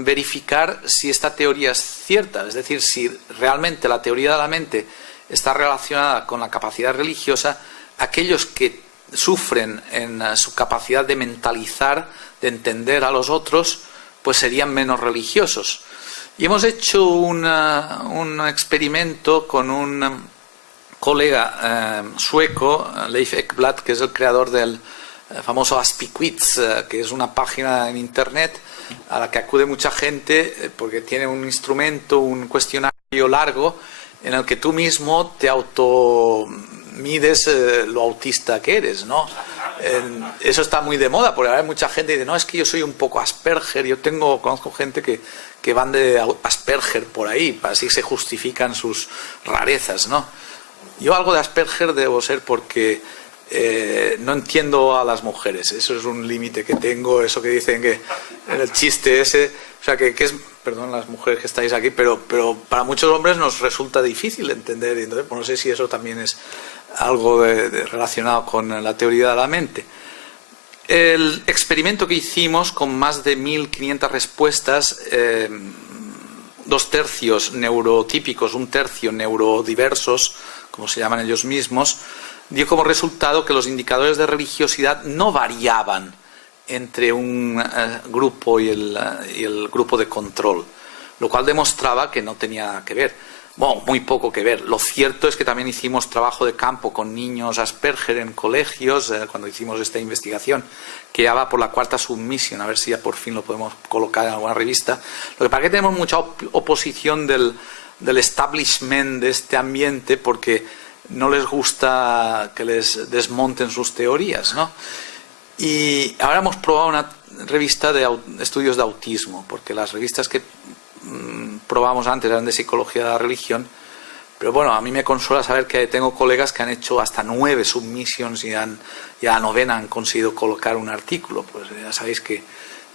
verificar si esta teoría es cierta, es decir, si realmente la teoría de la mente está relacionada con la capacidad religiosa. Aquellos que sufren en su capacidad de mentalizar, de entender a los otros, pues serían menos religiosos. Y hemos hecho un experimento con un colega sueco, Leif Ekblad, que es el creador del famoso Aspiquiz, que es una página en internet a la que acude mucha gente porque tiene un instrumento, un cuestionario largo en el que tú mismo te automides lo autista que eres, ¿no? Eso está muy de moda, porque ahora hay mucha gente que dice, no, es que yo soy un poco Asperger. Conozco gente que van de Asperger por ahí, así se justifican sus rarezas, ¿no? Yo algo de Asperger debo ser porque no entiendo a las mujeres. Eso es un límite que tengo, eso que dicen que en el chiste ese, o sea, que es, perdón las mujeres que estáis aquí, pero para muchos hombres nos resulta difícil entender, y entonces pues no sé si eso también es algo relacionado con la teoría de la mente. El experimento que hicimos con más de 1.500 respuestas, 2/3 neurotípicos, 1/3 neurodiversos, como se llaman ellos mismos, dio como resultado que los indicadores de religiosidad no variaban entre un grupo y el grupo de control, lo cual demostraba que no tenía nada que ver. Bueno, muy poco que ver. Lo cierto es que también hicimos trabajo de campo con niños Asperger en colegios, cuando hicimos esta investigación, que ya va por la 4ª submisión, a ver si ya por fin lo podemos colocar en alguna revista. Lo que pasa es que tenemos mucha oposición del establishment de este ambiente, porque no les gusta que les desmonten sus teorías, ¿no? Y ahora hemos probado una revista de estudios de autismo, porque las revistas que probamos antes eran de psicología de la religión, pero bueno, a mí me consuela saber que tengo colegas que han hecho hasta 9 submissions y a la 9ª han conseguido colocar un artículo. Pues ya sabéis que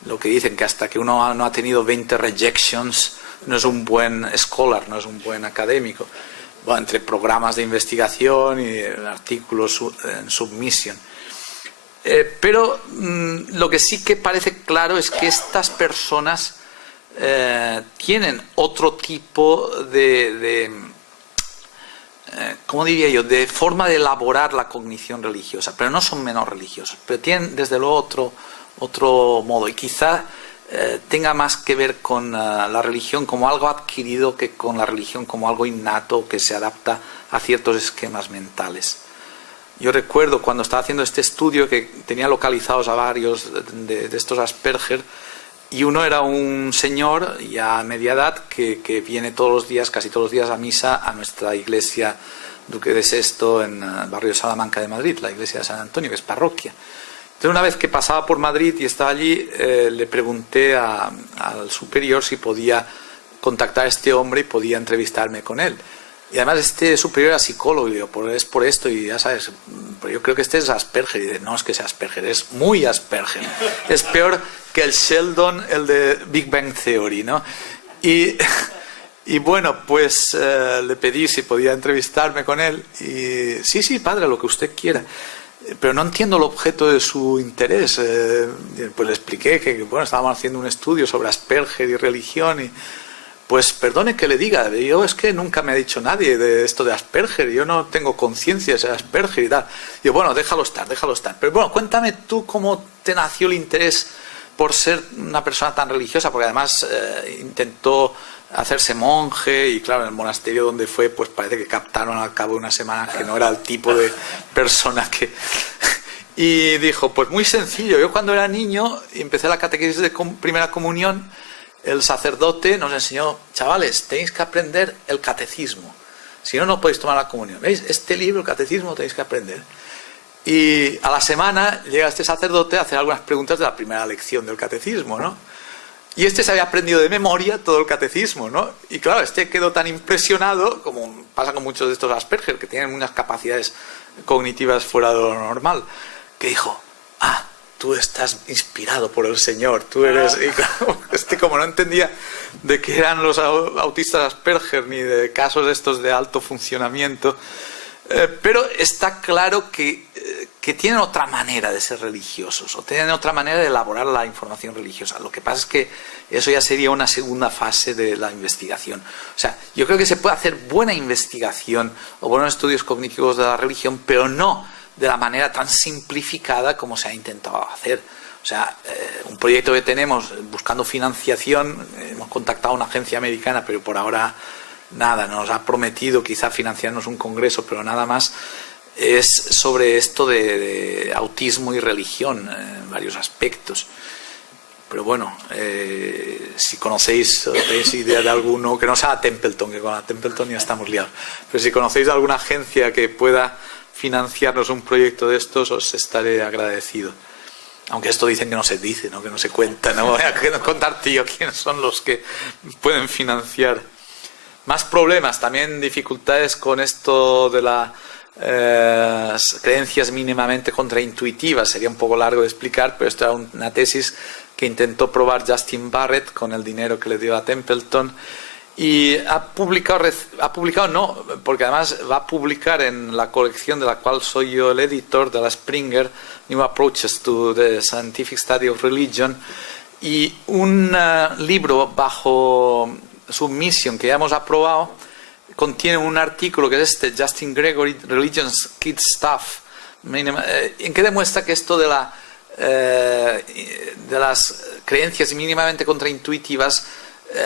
lo que dicen, que hasta que uno no ha tenido 20 rejections no es un buen scholar, no es un buen académico. bueno, entre programas de investigación y artículos en Submission. Pero lo que sí que parece claro es que estas personas tienen otro tipo ¿cómo diría yo?, de forma de elaborar la cognición religiosa, pero no son menos religiosos, pero tienen desde luego otro modo, y quizá tenga más que ver con la religión como algo adquirido que con la religión como algo innato que se adapta a ciertos esquemas mentales. Yo recuerdo cuando estaba haciendo este estudio que tenía localizados a varios de estos Asperger, y uno era un señor ya a media edad que viene todos los días, casi todos los días a misa a nuestra iglesia Duque de Sexto en el barrio de Salamanca de Madrid, la iglesia de San Antonio, que es parroquia. Entonces, una vez que pasaba por Madrid y estaba allí, le pregunté al superior si podía contactar a este hombre y podía entrevistarme con él. Y además este superior era psicólogo, y digo, pues es por esto, y ya sabes, pero yo creo que este es Asperger. Y dice, no es que sea Asperger, es muy Asperger. Es peor que el Sheldon, el de Big Bang Theory, ¿no? Y bueno, pues le pedí si podía entrevistarme con él, y sí, padre, lo que usted quiera. Pero no entiendo el objeto de su interés. Pues le expliqué que bueno, estábamos haciendo un estudio sobre Asperger y religión, y pues perdone que le diga, yo es que nunca me ha dicho nadie de esto de Asperger, yo no tengo conciencia de Asperger y tal. Y yo, bueno, déjalo estar. Pero bueno, cuéntame tú cómo te nació el interés por ser una persona tan religiosa, porque además intentó hacerse monje, y claro, en el monasterio donde fue, pues parece que captaron al cabo de una semana que no era el tipo de persona que... Y dijo, pues muy sencillo, yo cuando era niño y empecé la catequesis de primera comunión, el sacerdote nos enseñó, chavales, tenéis que aprender el catecismo, si no, no podéis tomar la comunión. ¿Veis? Este libro, el catecismo, tenéis que aprender. Y a la semana llega este sacerdote a hacer algunas preguntas de la primera lección del catecismo, ¿no? Y este se había aprendido de memoria todo el catecismo, ¿no? Y claro, este quedó tan impresionado, como pasa con muchos de estos Asperger, que tienen unas capacidades cognitivas fuera de lo normal, que dijo, tú estás inspirado por el Señor, tú eres... Y claro, como no entendía de qué eran los autistas Asperger, ni de casos estos de alto funcionamiento, pero está claro que tienen otra manera de ser religiosos, o tienen otra manera de elaborar la información religiosa. Lo que pasa es que eso ya sería una segunda fase de la investigación. O sea, yo creo que se puede hacer buena investigación o buenos estudios cognitivos de la religión, pero no de la manera tan simplificada como se ha intentado hacer. O sea, un proyecto que tenemos buscando financiación, hemos contactado a una agencia americana, pero por ahora nada, nos ha prometido quizá financiarnos un congreso, pero nada más, es sobre esto de autismo y religión en varios aspectos. Pero bueno, si conocéis o tenéis idea de alguno, que no sea Templeton, que con la Templeton ya estamos liados, pero si conocéis alguna agencia que pueda financiarnos un proyecto de estos, os estaré agradecido. Aunque esto dicen que no se dice, ¿no? Que no se cuenta, no voy a contar, tío, quiénes son los que pueden financiar. Más problemas, también dificultades con esto de las creencias mínimamente contraintuitivas. Sería un poco largo de explicar, pero esto era una tesis que intentó probar Justin Barrett con el dinero que le dio a Templeton. Y ha publicado no, porque además va a publicar en la colección de la cual soy yo el editor, de la Springer, New Approaches to the Scientific Study of Religion, y un libro bajo Submission que ya hemos aprobado contiene un artículo que es este, Justin Gregory, Religion's Kid Stuff, en que demuestra que esto de las creencias mínimamente contraintuitivas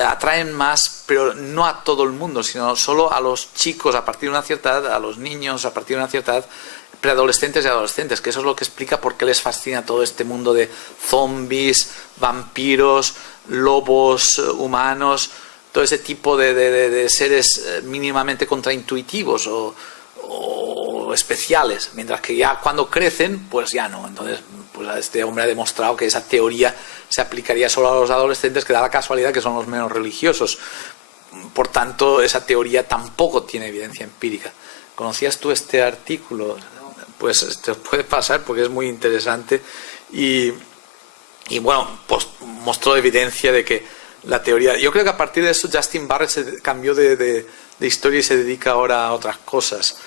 atraen más, pero no a todo el mundo, sino solo a los chicos a partir de una cierta edad, a los niños a partir de una cierta edad, preadolescentes y adolescentes, que eso es lo que explica por qué les fascina todo este mundo de zombies, vampiros, lobos humanos, todo ese tipo de seres mínimamente contraintuitivos o especiales, mientras que ya cuando crecen, pues ya no. Entonces, pues este hombre ha demostrado que esa teoría se aplicaría solo a los adolescentes, que da la casualidad que son los menos religiosos. Por tanto, esa teoría tampoco tiene evidencia empírica. ¿Conocías tú este artículo? Pues te puede pasar porque es muy interesante y bueno, pues mostró evidencia de que la teoría. Yo creo que a partir de eso Justin Barrett se cambió de historia y se dedica ahora a otras cosas.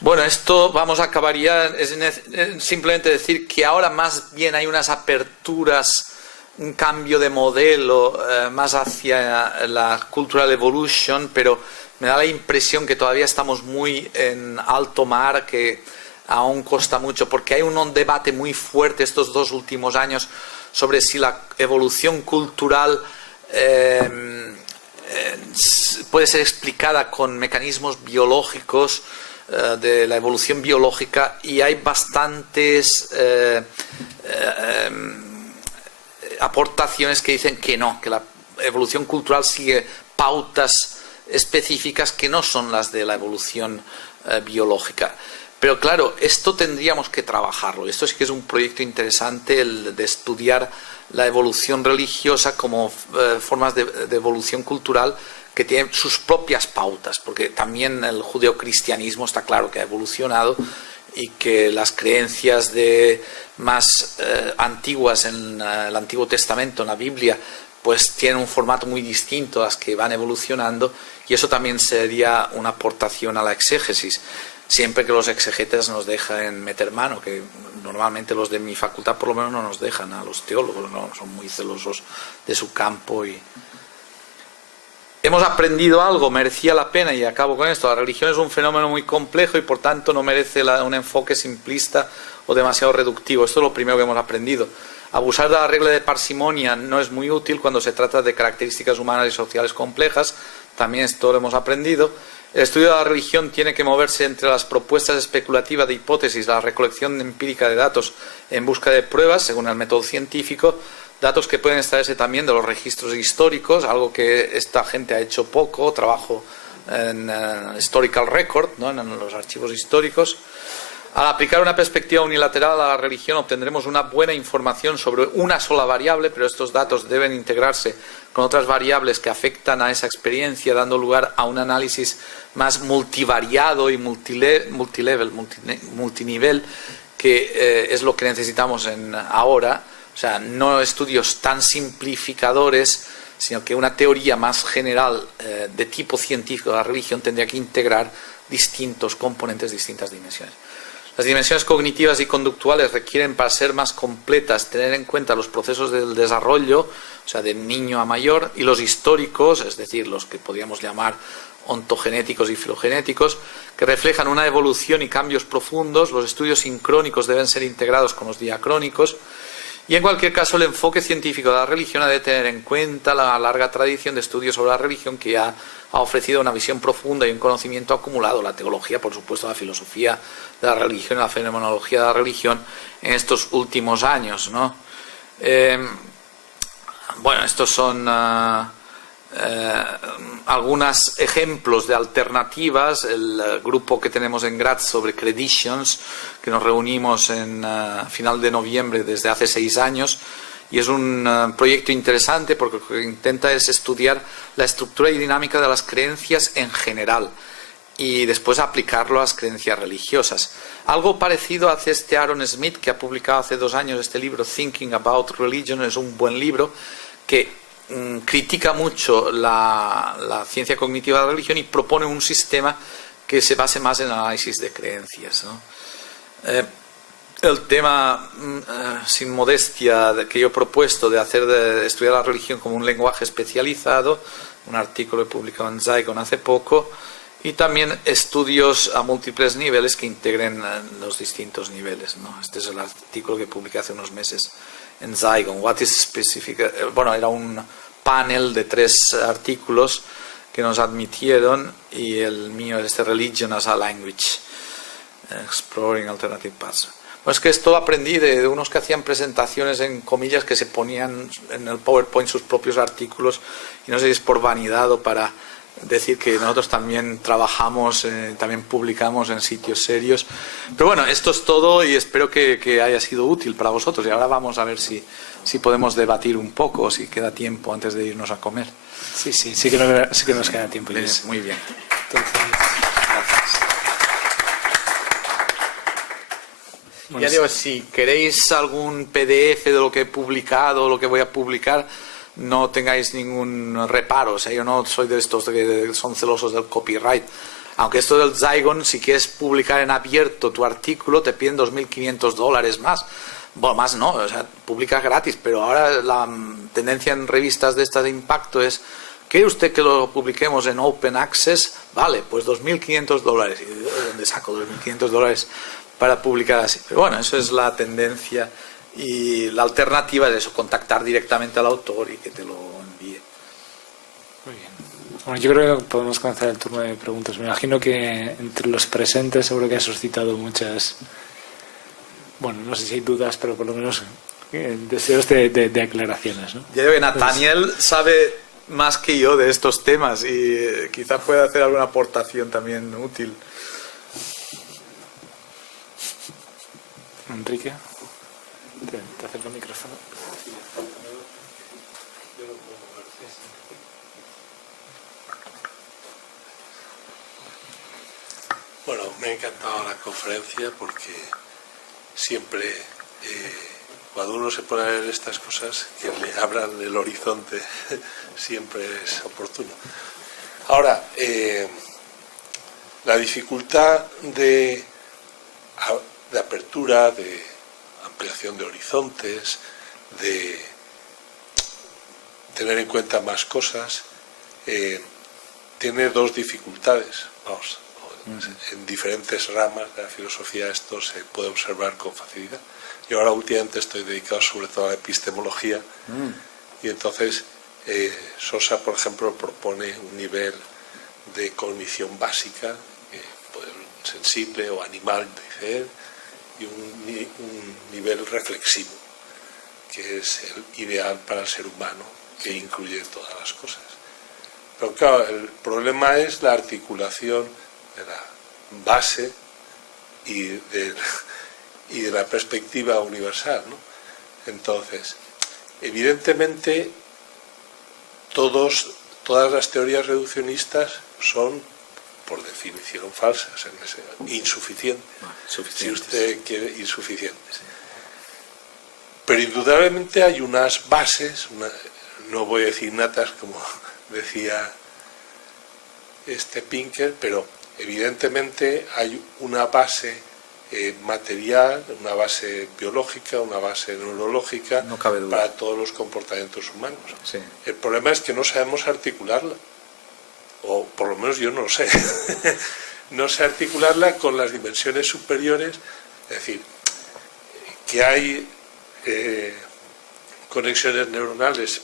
Bueno, esto vamos a acabar ya. Es simplemente decir que ahora más bien hay unas aperturas, un cambio de modelo más hacia la cultural evolution, pero me da la impresión que todavía estamos muy en alto mar, que aún cuesta mucho, porque hay un debate muy fuerte estos 2 últimos años sobre si la evolución cultural puede ser explicada con mecanismos biológicos, de la evolución biológica, y hay bastantes aportaciones que dicen que no, que la evolución cultural sigue pautas específicas que no son las de la evolución biológica. Pero claro, esto tendríamos que trabajarlo. Esto sí que es un proyecto interesante, el de estudiar la evolución religiosa como formas de evolución cultural que tienen sus propias pautas, porque también el judeocristianismo está claro que ha evolucionado y que las creencias más antiguas en el Antiguo Testamento, en la Biblia, pues tienen un formato muy distinto a las que van evolucionando, y eso también sería una aportación a la exégesis, siempre que los exegetas nos dejan meter mano, que normalmente los de mi facultad por lo menos no nos dejan, a los teólogos, ¿no? Son muy celosos de su campo. Y hemos aprendido algo, merecía la pena, y acabo con esto: la religión es un fenómeno muy complejo y por tanto no merece un enfoque simplista o demasiado reductivo. Esto es lo primero que hemos aprendido. Abusar de la regla de parsimonia no es muy útil cuando se trata de características humanas y sociales complejas. También esto lo hemos aprendido. El estudio de la religión tiene que moverse entre las propuestas especulativas de hipótesis, la recolección empírica de datos en busca de pruebas, según el método científico, datos que pueden extraerse también de los registros históricos, algo que esta gente ha hecho poco, trabajo en historical record, ¿no? En los archivos históricos. Al aplicar una perspectiva unilateral a la religión obtendremos una buena información sobre una sola variable, pero estos datos deben integrarse con otras variables que afectan a esa experiencia, dando lugar a un análisis más multivariado y multinivel, que es lo que necesitamos ahora. O sea, no estudios tan simplificadores, sino que una teoría más general de tipo científico de la religión tendría que integrar distintos componentes, distintas dimensiones. Las dimensiones cognitivas y conductuales requieren, para ser más completas, tener en cuenta los procesos del desarrollo, o sea, de niño a mayor, y los históricos, es decir, los que podríamos llamar ontogenéticos y filogenéticos, que reflejan una evolución y cambios profundos. Los estudios sincrónicos deben ser integrados con los diacrónicos. Y en cualquier caso, el enfoque científico de la religión ha de tener en cuenta la larga tradición de estudios sobre la religión, que ya ha ofrecido una visión profunda y un conocimiento acumulado, la teología, por supuesto, la filosofía de la religión, la fenomenología de la religión, en estos últimos años, ¿no? Bueno, estos son algunos ejemplos de alternativas. El grupo que tenemos en Graz sobre Creditions, que nos reunimos en final de noviembre desde hace 6 años, y es un proyecto interesante porque lo que intenta es estudiar la estructura y dinámica de las creencias en general y después aplicarlo a las creencias religiosas. Algo parecido hace Aaron Smith, que ha publicado hace 2 años este libro, Thinking About Religion. Es un buen libro que critica mucho la ciencia cognitiva de la religión y propone un sistema que se base más en el análisis de creencias, ¿no? El tema, sin modestia, que yo he propuesto de estudiar la religión como un lenguaje especializado, un artículo que he publicado en Zygon hace poco, y también estudios a múltiples niveles que integren los distintos niveles, ¿no? Este es el artículo que publiqué hace unos meses en Zygon. What is specific? Bueno, era un panel de 3 artículos que nos admitieron, y el mío es Religion as a Language, Exploring Alternative Paths. Pues que esto lo aprendí de unos que hacían presentaciones en comillas, que se ponían en el PowerPoint sus propios artículos, y no sé si es por vanidad o para decir que nosotros también trabajamos, también publicamos en sitios serios. Pero bueno, esto es todo, y espero que haya sido útil para vosotros. Y ahora vamos a ver si podemos debatir un poco, o si queda tiempo antes de irnos a comer. Sí que nos queda tiempo. Bien, muy bien. Entonces, gracias. Bueno, ya digo, si queréis algún PDF de lo que he publicado o lo que voy a publicar, no tengáis ningún reparo. O sea, yo no soy de estos que son celosos del copyright. Aunque esto del Zygon, si quieres publicar en abierto tu artículo, te piden $2.500 más. Bueno, más no, o sea, publicas gratis, pero ahora la tendencia en revistas de estas de impacto es: ¿quiere usted que lo publiquemos en Open Access? Vale, pues $2.500. ¿Y de dónde saco $2.500 para publicar así? Pero bueno, eso es la tendencia, y la alternativa es eso, contactar directamente al autor y que te lo envíe. Muy bien. Bueno, yo creo que podemos comenzar el turno de preguntas. Me imagino que entre los presentes seguro que ha suscitado muchas, bueno, no sé si hay dudas, pero por lo menos deseos de aclaraciones, ¿no? Yo creo que Nathaniel sabe más que yo de estos temas y quizá pueda hacer alguna aportación también útil. Enrique, te acerco el micrófono. Bueno, me ha encantado la conferencia porque siempre cuando uno se pone a ver estas cosas que le abran el horizonte siempre es oportuno. Ahora, la dificultad de apertura, de ampliación de horizontes, de tener en cuenta más cosas, tiene dos dificultades. Vamos, en diferentes ramas de la filosofía esto se puede observar con facilidad. Yo ahora últimamente estoy dedicado sobre todo a la epistemología y entonces Sosa, por ejemplo, propone un nivel de cognición básica, sensible o animal, dice él, y un nivel reflexivo, que es el ideal para el ser humano, que incluye todas las cosas. Pero claro, el problema es la articulación de la base y de la perspectiva universal, ¿no? Entonces, evidentemente, todas las teorías reduccionistas son, por definición, falsas, insuficientes. Si usted quiere, insuficientes. Pero indudablemente hay unas bases, no voy a decir natas como decía Pinker, pero evidentemente hay una base material, una base biológica, una base neurológica, no cabe duda, para todos los comportamientos humanos. Sí. El problema es que no sabemos articularla, o por lo menos yo no lo sé. No sé articularla con las dimensiones superiores, es decir, que hay conexiones neuronales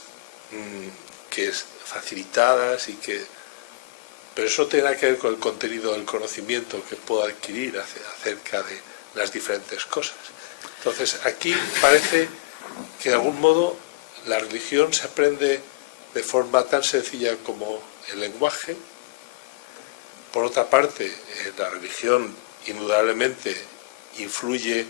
que es facilitadas y que... Pero eso tiene que ver con el contenido del conocimiento que puedo adquirir acerca de las diferentes cosas. Entonces, aquí parece que de algún modo la religión se aprende de forma tan sencilla como el lenguaje. Por otra parte, la religión indudablemente influye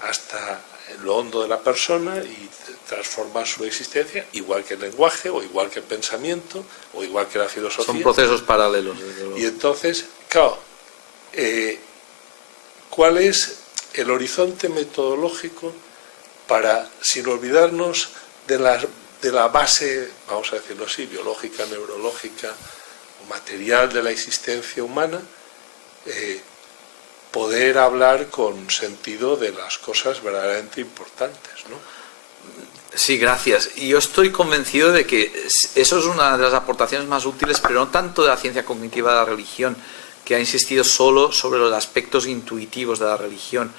hasta en lo hondo de la persona y transforma su existencia, igual que el lenguaje, o igual que el pensamiento, o igual que la filosofía. Son procesos paralelos. Y entonces, claro, ¿cuál es el horizonte metodológico para, sin olvidarnos de la base, vamos a decirlo así, biológica, neurológica o material de la existencia humana, poder hablar con sentido de las cosas verdaderamente importantes, ¿no? Sí, gracias. Y yo estoy convencido de que eso es una de las aportaciones más útiles, pero no tanto de la ciencia cognitiva de la religión, que ha insistido solo sobre los aspectos intuitivos de la religión,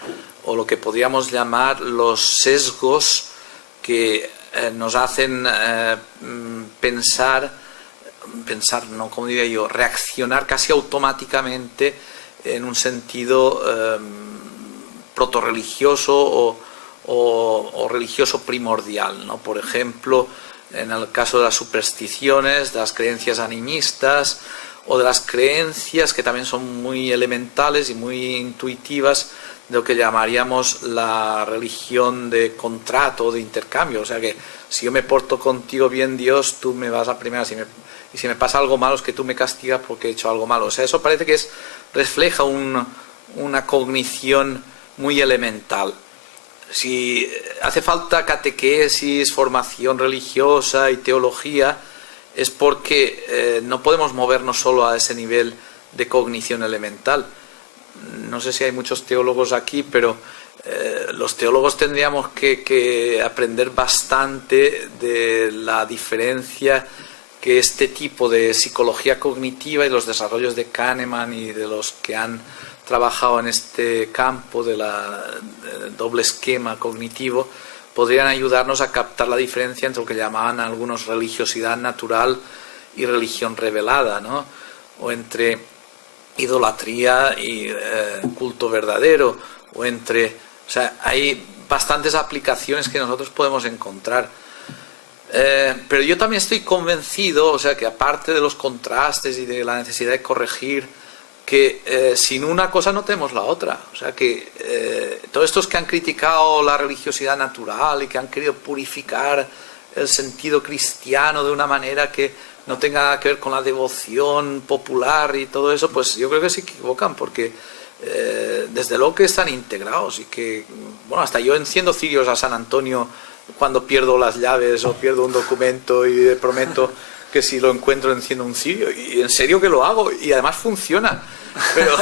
o lo que podríamos llamar los sesgos que nos hacen pensar, no, como diría yo, reaccionar casi automáticamente en un sentido protorreligioso o religioso primordial, ¿no? Por ejemplo, en el caso de las supersticiones, de las creencias animistas o de las creencias que también son muy elementales y muy intuitivas, de lo que llamaríamos la religión de contrato o de intercambio. O sea que si yo me porto contigo bien, Dios, tú me vas a primera, y si me pasa algo malo es que tú me castigas porque he hecho algo malo. O sea, eso parece que refleja una cognición muy elemental. Si hace falta catequesis, formación religiosa y teología, es porque no podemos movernos solo a ese nivel de cognición elemental. No sé si hay muchos teólogos aquí, pero los teólogos tendríamos que aprender bastante de la diferencia que este tipo de psicología cognitiva y los desarrollos de Kahneman y de los que han trabajado en este campo del doble esquema cognitivo podrían ayudarnos a captar la diferencia entre lo que llamaban algunos religiosidad natural y religión revelada, ¿no? O entre idolatría y culto verdadero, o sea, hay bastantes aplicaciones que nosotros podemos encontrar. Pero yo también estoy convencido, o sea, que aparte de los contrastes y de la necesidad de corregir, que sin una cosa no tenemos la otra. O sea, que todos estos que han criticado la religiosidad natural y que han querido purificar el sentido cristiano de una manera que no tenga nada que ver con la devoción popular y todo eso, pues yo creo que se equivocan, porque desde luego que están integrados y que, bueno, hasta yo enciendo cirios a San Antonio cuando pierdo las llaves o pierdo un documento y le prometo que si lo encuentro enciendo un cirio, y en serio que lo hago, y además funciona. Pero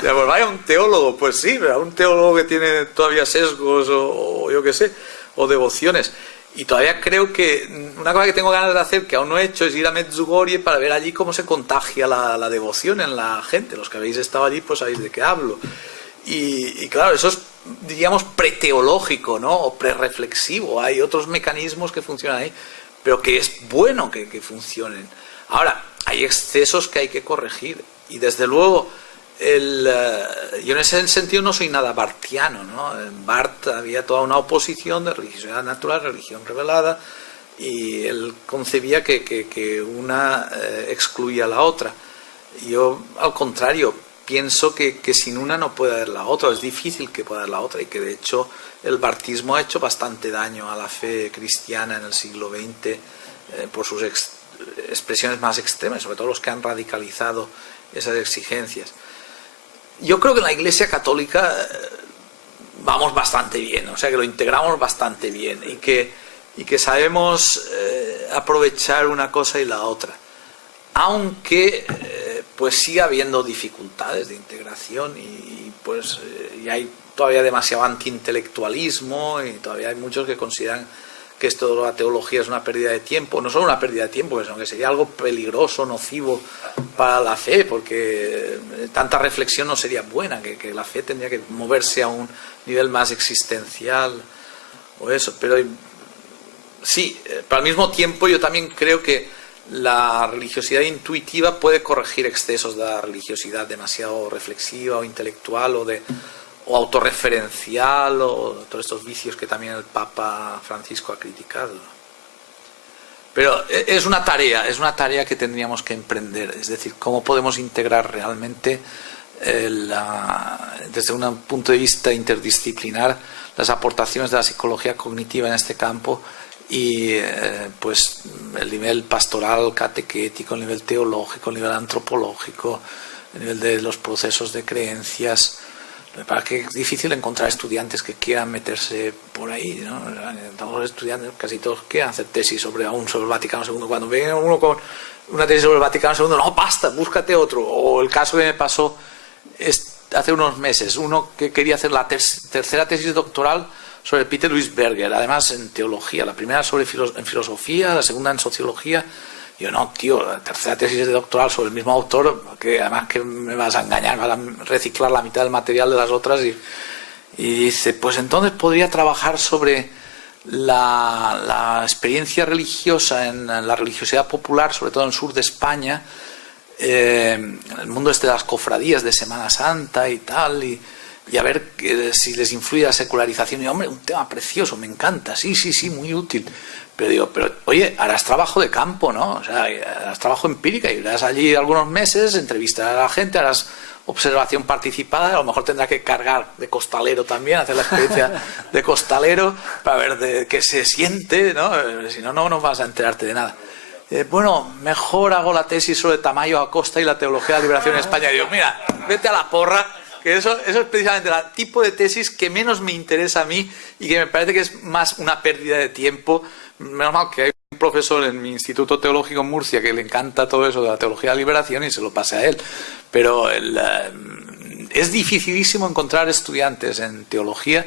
pues vaya un teólogo, pues sí, pero un teólogo que tiene todavía sesgos o yo qué sé, o devociones. Y todavía creo que una cosa que tengo ganas de hacer, que aún no he hecho, es ir a Medjugorje para ver allí cómo se contagia la devoción en la gente. Los que habéis estado allí pues sabéis de qué hablo. Y claro, eso es, diríamos, preteológico, ¿no? O prereflexivo. Hay otros mecanismos que funcionan ahí, pero que es bueno que funcionen. Ahora, hay excesos que hay que corregir. Y desde luego, yo en ese sentido no soy nada barthiano, ¿no? En Barth había toda una oposición de religiosidad natural, religión revelada, y él concebía que una excluía a la otra. Yo, al contrario, pienso que sin una no puede haber la otra, es difícil que pueda haber la otra, y que de hecho el bartismo ha hecho bastante daño a la fe cristiana en el siglo XX por sus expresiones más extremas, sobre todo los que han radicalizado esas exigencias. Yo creo que en la Iglesia Católica vamos bastante bien, o sea que lo integramos bastante bien y que sabemos aprovechar una cosa y la otra, aunque pues sigue habiendo dificultades de integración y hay todavía demasiado antiintelectualismo y todavía hay muchos que consideran que esto de la teología es una pérdida de tiempo, no solo una pérdida de tiempo, sino que sería algo peligroso, nocivo para la fe, porque tanta reflexión no sería buena, que la fe tendría que moverse a un nivel más existencial o eso. Pero sí, pero al mismo tiempo yo también creo que la religiosidad intuitiva puede corregir excesos de la religiosidad demasiado reflexiva o intelectual o autorreferencial o todos estos vicios que también el Papa Francisco ha criticado. Pero es una tarea que tendríamos que emprender, es decir, cómo podemos integrar realmente desde un punto de vista interdisciplinar las aportaciones de la psicología cognitiva en este campo y pues el nivel pastoral, catequético, el nivel teológico, el nivel antropológico, el nivel de los procesos de creencias. Para que es difícil encontrar estudiantes que quieran meterse por ahí, ¿no? Todos los estudiantes, casi todos quieren hacer tesis sobre el Vaticano II. Cuando viene uno con una tesis sobre el Vaticano II, no, basta, búscate otro. O el caso que me pasó hace unos meses, uno que quería hacer la tercera tesis doctoral sobre Peter Louis Berger, además en teología, la primera en filosofía, la segunda en sociología. Yo, no, tío, la tercera tesis de doctoral sobre el mismo autor, que además que me vas a engañar, vas a reciclar la mitad del material de las otras. Y dice, pues entonces podría trabajar sobre la experiencia religiosa en la religiosidad popular, sobre todo en el sur de España, en el mundo de las cofradías de Semana Santa y tal, y a ver si les influye la secularización. Y hombre, un tema precioso, me encanta, sí, muy útil. Pero digo, oye, harás trabajo de campo, ¿no? O sea, harás trabajo empírico, irás allí algunos meses, entrevistarás a la gente, harás observación participada, a lo mejor tendrás que cargar de costalero también, hacer la experiencia de costalero para ver de qué se siente, ¿no? Si no, no vas a enterarte de nada. Bueno, mejor hago la tesis sobre Tamayo Acosta y la teología de la liberación en España. Y digo, mira, vete a la porra, que eso es precisamente el tipo de tesis que menos me interesa a mí y que me parece que es más una pérdida de tiempo. Menos mal que hay un profesor en mi Instituto Teológico en Murcia que le encanta todo eso de la teología de la liberación y se lo pase a él. Pero es dificilísimo encontrar estudiantes en teología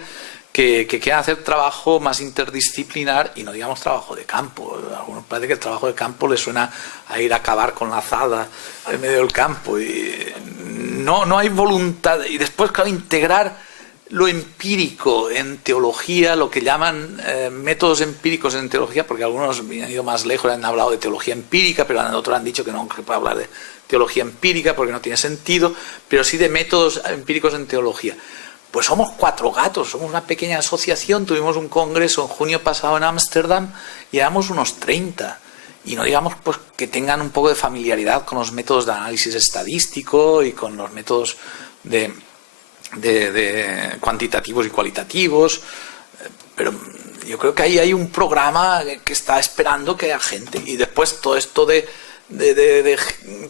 que quieran hacer trabajo más interdisciplinar y no digamos trabajo de campo. A algunos parece que el trabajo de campo le suena a ir a cavar con la azada en medio del campo y no hay voluntad. Y después, claro, integrar lo empírico en teología, lo que llaman métodos empíricos en teología, porque algunos han ido más lejos, han hablado de teología empírica, pero otros han dicho que no se puede hablar de teología empírica porque no tiene sentido, pero sí de métodos empíricos en teología. Pues somos 4 gatos, somos una pequeña asociación, tuvimos un congreso en junio pasado en Ámsterdam y éramos unos 30. Y no digamos pues que tengan un poco de familiaridad con los métodos de análisis estadístico y con los métodos de cuantitativos y cualitativos, pero yo creo que ahí hay un programa que está esperando que haya gente. Y después todo esto de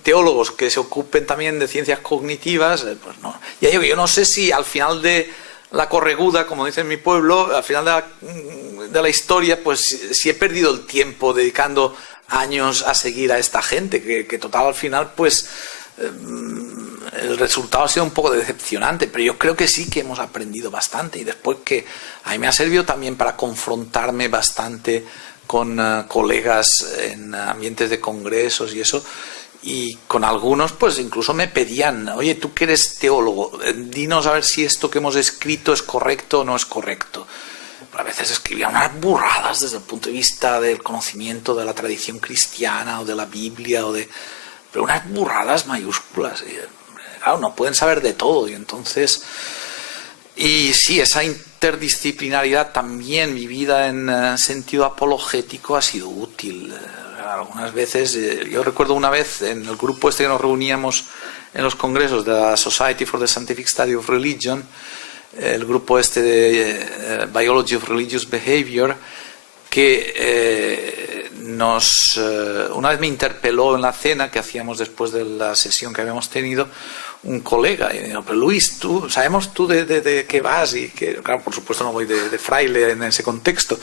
teólogos que se ocupen también de ciencias cognitivas, pues no. Ya digo, yo no sé si al final de la correguda, como dice en mi pueblo, al final de la historia, pues si he perdido el tiempo dedicando años a seguir a esta gente, que total al final pues el resultado ha sido un poco decepcionante, pero yo creo que sí que hemos aprendido bastante y después que a mí me ha servido también para confrontarme bastante con colegas en ambientes de congresos y eso, y con algunos pues incluso me pedían, oye, tú que eres teólogo, dinos a ver si esto que hemos escrito es correcto o no es correcto. Pero a veces escribían unas burradas desde el punto de vista del conocimiento de la tradición cristiana o de la Biblia, pero unas burradas mayúsculas. Y, claro, no pueden saber de todo y entonces... Y sí, esa interdisciplinaridad también vivida en sentido apologético ha sido útil. Algunas veces, yo recuerdo una vez en el grupo este que nos reuníamos en los congresos de la Society for the Scientific Study of Religion, el grupo este de Biology of Religious Behavior, que una vez me interpeló en la cena que hacíamos después de la sesión que habíamos tenido un colega y me dijo, pero Luis, sabemos tú de qué vas y que, claro, por supuesto no voy de fraile en ese contexto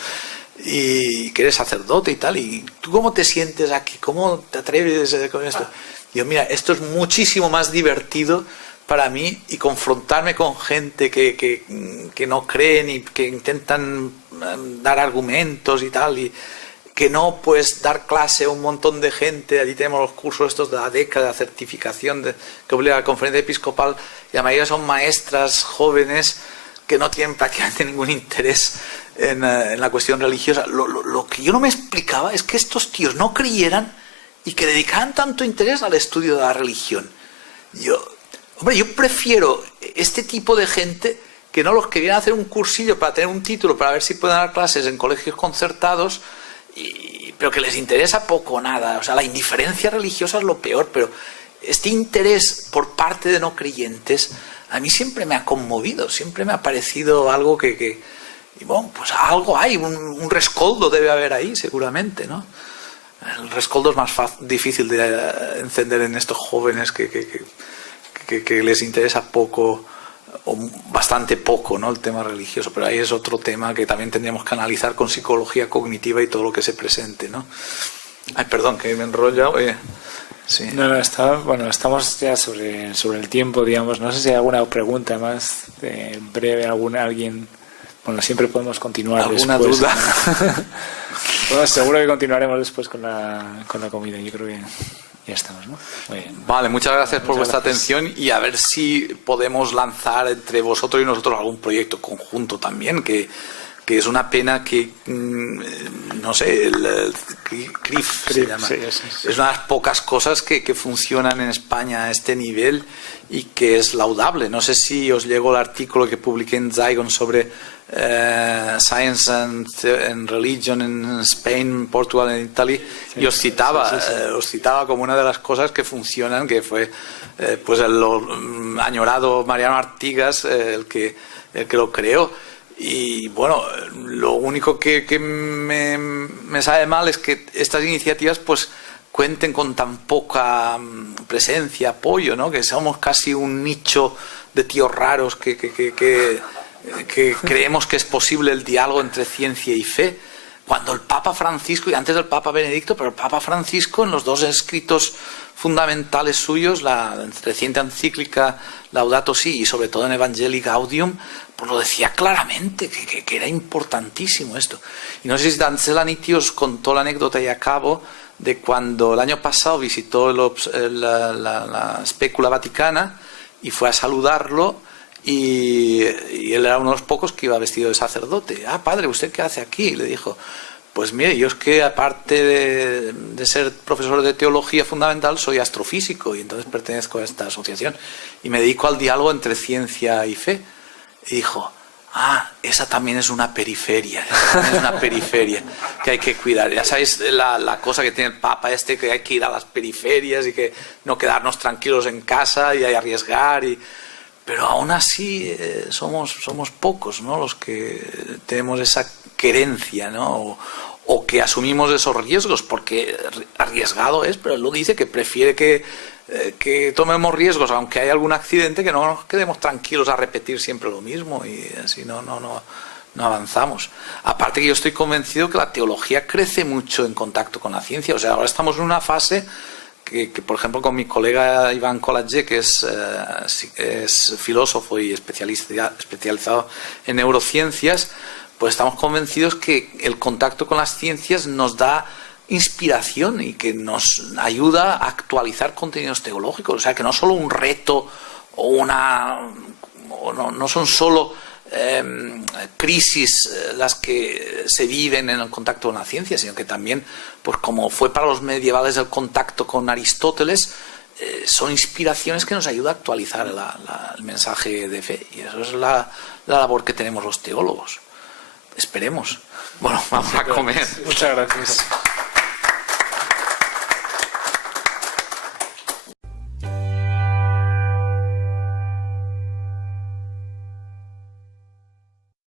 y que eres sacerdote y tal, y tú cómo te sientes aquí, cómo te atreves con esto. Y yo, mira, esto es muchísimo más divertido para mí y confrontarme con gente que no creen y que intentan dar argumentos y tal, y que no pues dar clase a un montón de gente. Allí tenemos los cursos estos de la década de certificación que obliga a la conferencia episcopal y la mayoría son maestras jóvenes que no tienen prácticamente ningún interés en la cuestión religiosa. Lo que yo no me explicaba es que estos tíos no creyeran y que dedicaran tanto interés al estudio de la religión. Yo prefiero este tipo de gente que no los que vienen a hacer un cursillo para tener un título, para ver si pueden dar clases en colegios concertados, pero que les interesa poco o nada. O sea, la indiferencia religiosa es lo peor, pero este interés por parte de no creyentes a mí siempre me ha conmovido, siempre me ha parecido algo y bueno, pues algo hay, un rescoldo debe haber ahí seguramente, ¿no? El rescoldo es más difícil de encender en estos jóvenes que les interesa poco o bastante poco, ¿no?, el tema religioso, pero ahí es otro tema que también tendríamos que analizar con psicología cognitiva y todo lo que se presente, ¿no? Ay, perdón, que me he enrollado. Sí. No, estamos ya sobre el tiempo, digamos. No sé si hay alguna pregunta más breve, alguien. Bueno, siempre podemos continuar ¿alguna después. duda? Bueno, seguro que continuaremos después con la comida. Yo creo que ya estamos, ¿no? Muy bien. Vale, muchas gracias por vuestra atención y a ver si podemos lanzar entre vosotros y nosotros algún proyecto conjunto también, que es una pena que, no sé, el CRIF se llama. Sí. Es una de las pocas cosas que funcionan en España a este nivel y que es laudable. No sé si os llegó el artículo que publiqué en Zygon sobre Science and Religion en Spain, Portugal y Italy, y os citaba como una de las cosas que funcionan, que fue pues el añorado Mariano Artigas el que lo creó. Y bueno, lo único que me sabe mal es que estas iniciativas pues cuenten con tan poca presencia, apoyo, ¿no? Que somos casi un nicho de tíos raros que creemos que es posible el diálogo entre ciencia y fe, cuando el Papa Francisco, y antes del Papa Benedicto, pero el Papa Francisco en los dos escritos fundamentales suyos, la reciente encíclica Laudato Si y sobre todo en Evangelii Gaudium, pues lo decía claramente, que era importantísimo esto. Y no sé si Dan Zelanity os contó la anécdota y acabo de cuando el año pasado visitó la Specula Vaticana y fue a saludarlo, y él era uno de los pocos que iba vestido de sacerdote. Ah, padre, ¿usted qué hace aquí? Y le dijo, pues mire, yo es que aparte de ser profesor de teología fundamental, soy astrofísico y entonces pertenezco a esta asociación y me dedico al diálogo entre ciencia y fe. Y dijo, esa también es una periferia, que hay que cuidar. Ya sabéis la cosa que tiene el Papa que hay que ir a las periferias y que no quedarnos tranquilos en casa y arriesgar. Pero aún así somos pocos, ¿no?, los que tenemos esa querencia, ¿no?, o que asumimos esos riesgos, porque arriesgado es, pero él lo dice, que prefiere que tomemos riesgos, aunque haya algún accidente, que no nos quedemos tranquilos a repetir siempre lo mismo, y así no avanzamos. Aparte que yo estoy convencido que la teología crece mucho en contacto con la ciencia. O sea, ahora estamos en una fase que por ejemplo, con mi colega Iván Koladze, que es filósofo y especializado en neurociencias, pues estamos convencidos que el contacto con las ciencias nos da inspiración y que nos ayuda a actualizar contenidos teológicos. O sea, que no solo un reto no son solo crisis las que se viven en el contacto con la ciencia, sino que también, pues como fue para los medievales el contacto con Aristóteles, son inspiraciones que nos ayudan a actualizar el mensaje de fe, y eso es la labor que tenemos los teólogos. Esperemos. Bueno, vamos a comer. Muchas gracias.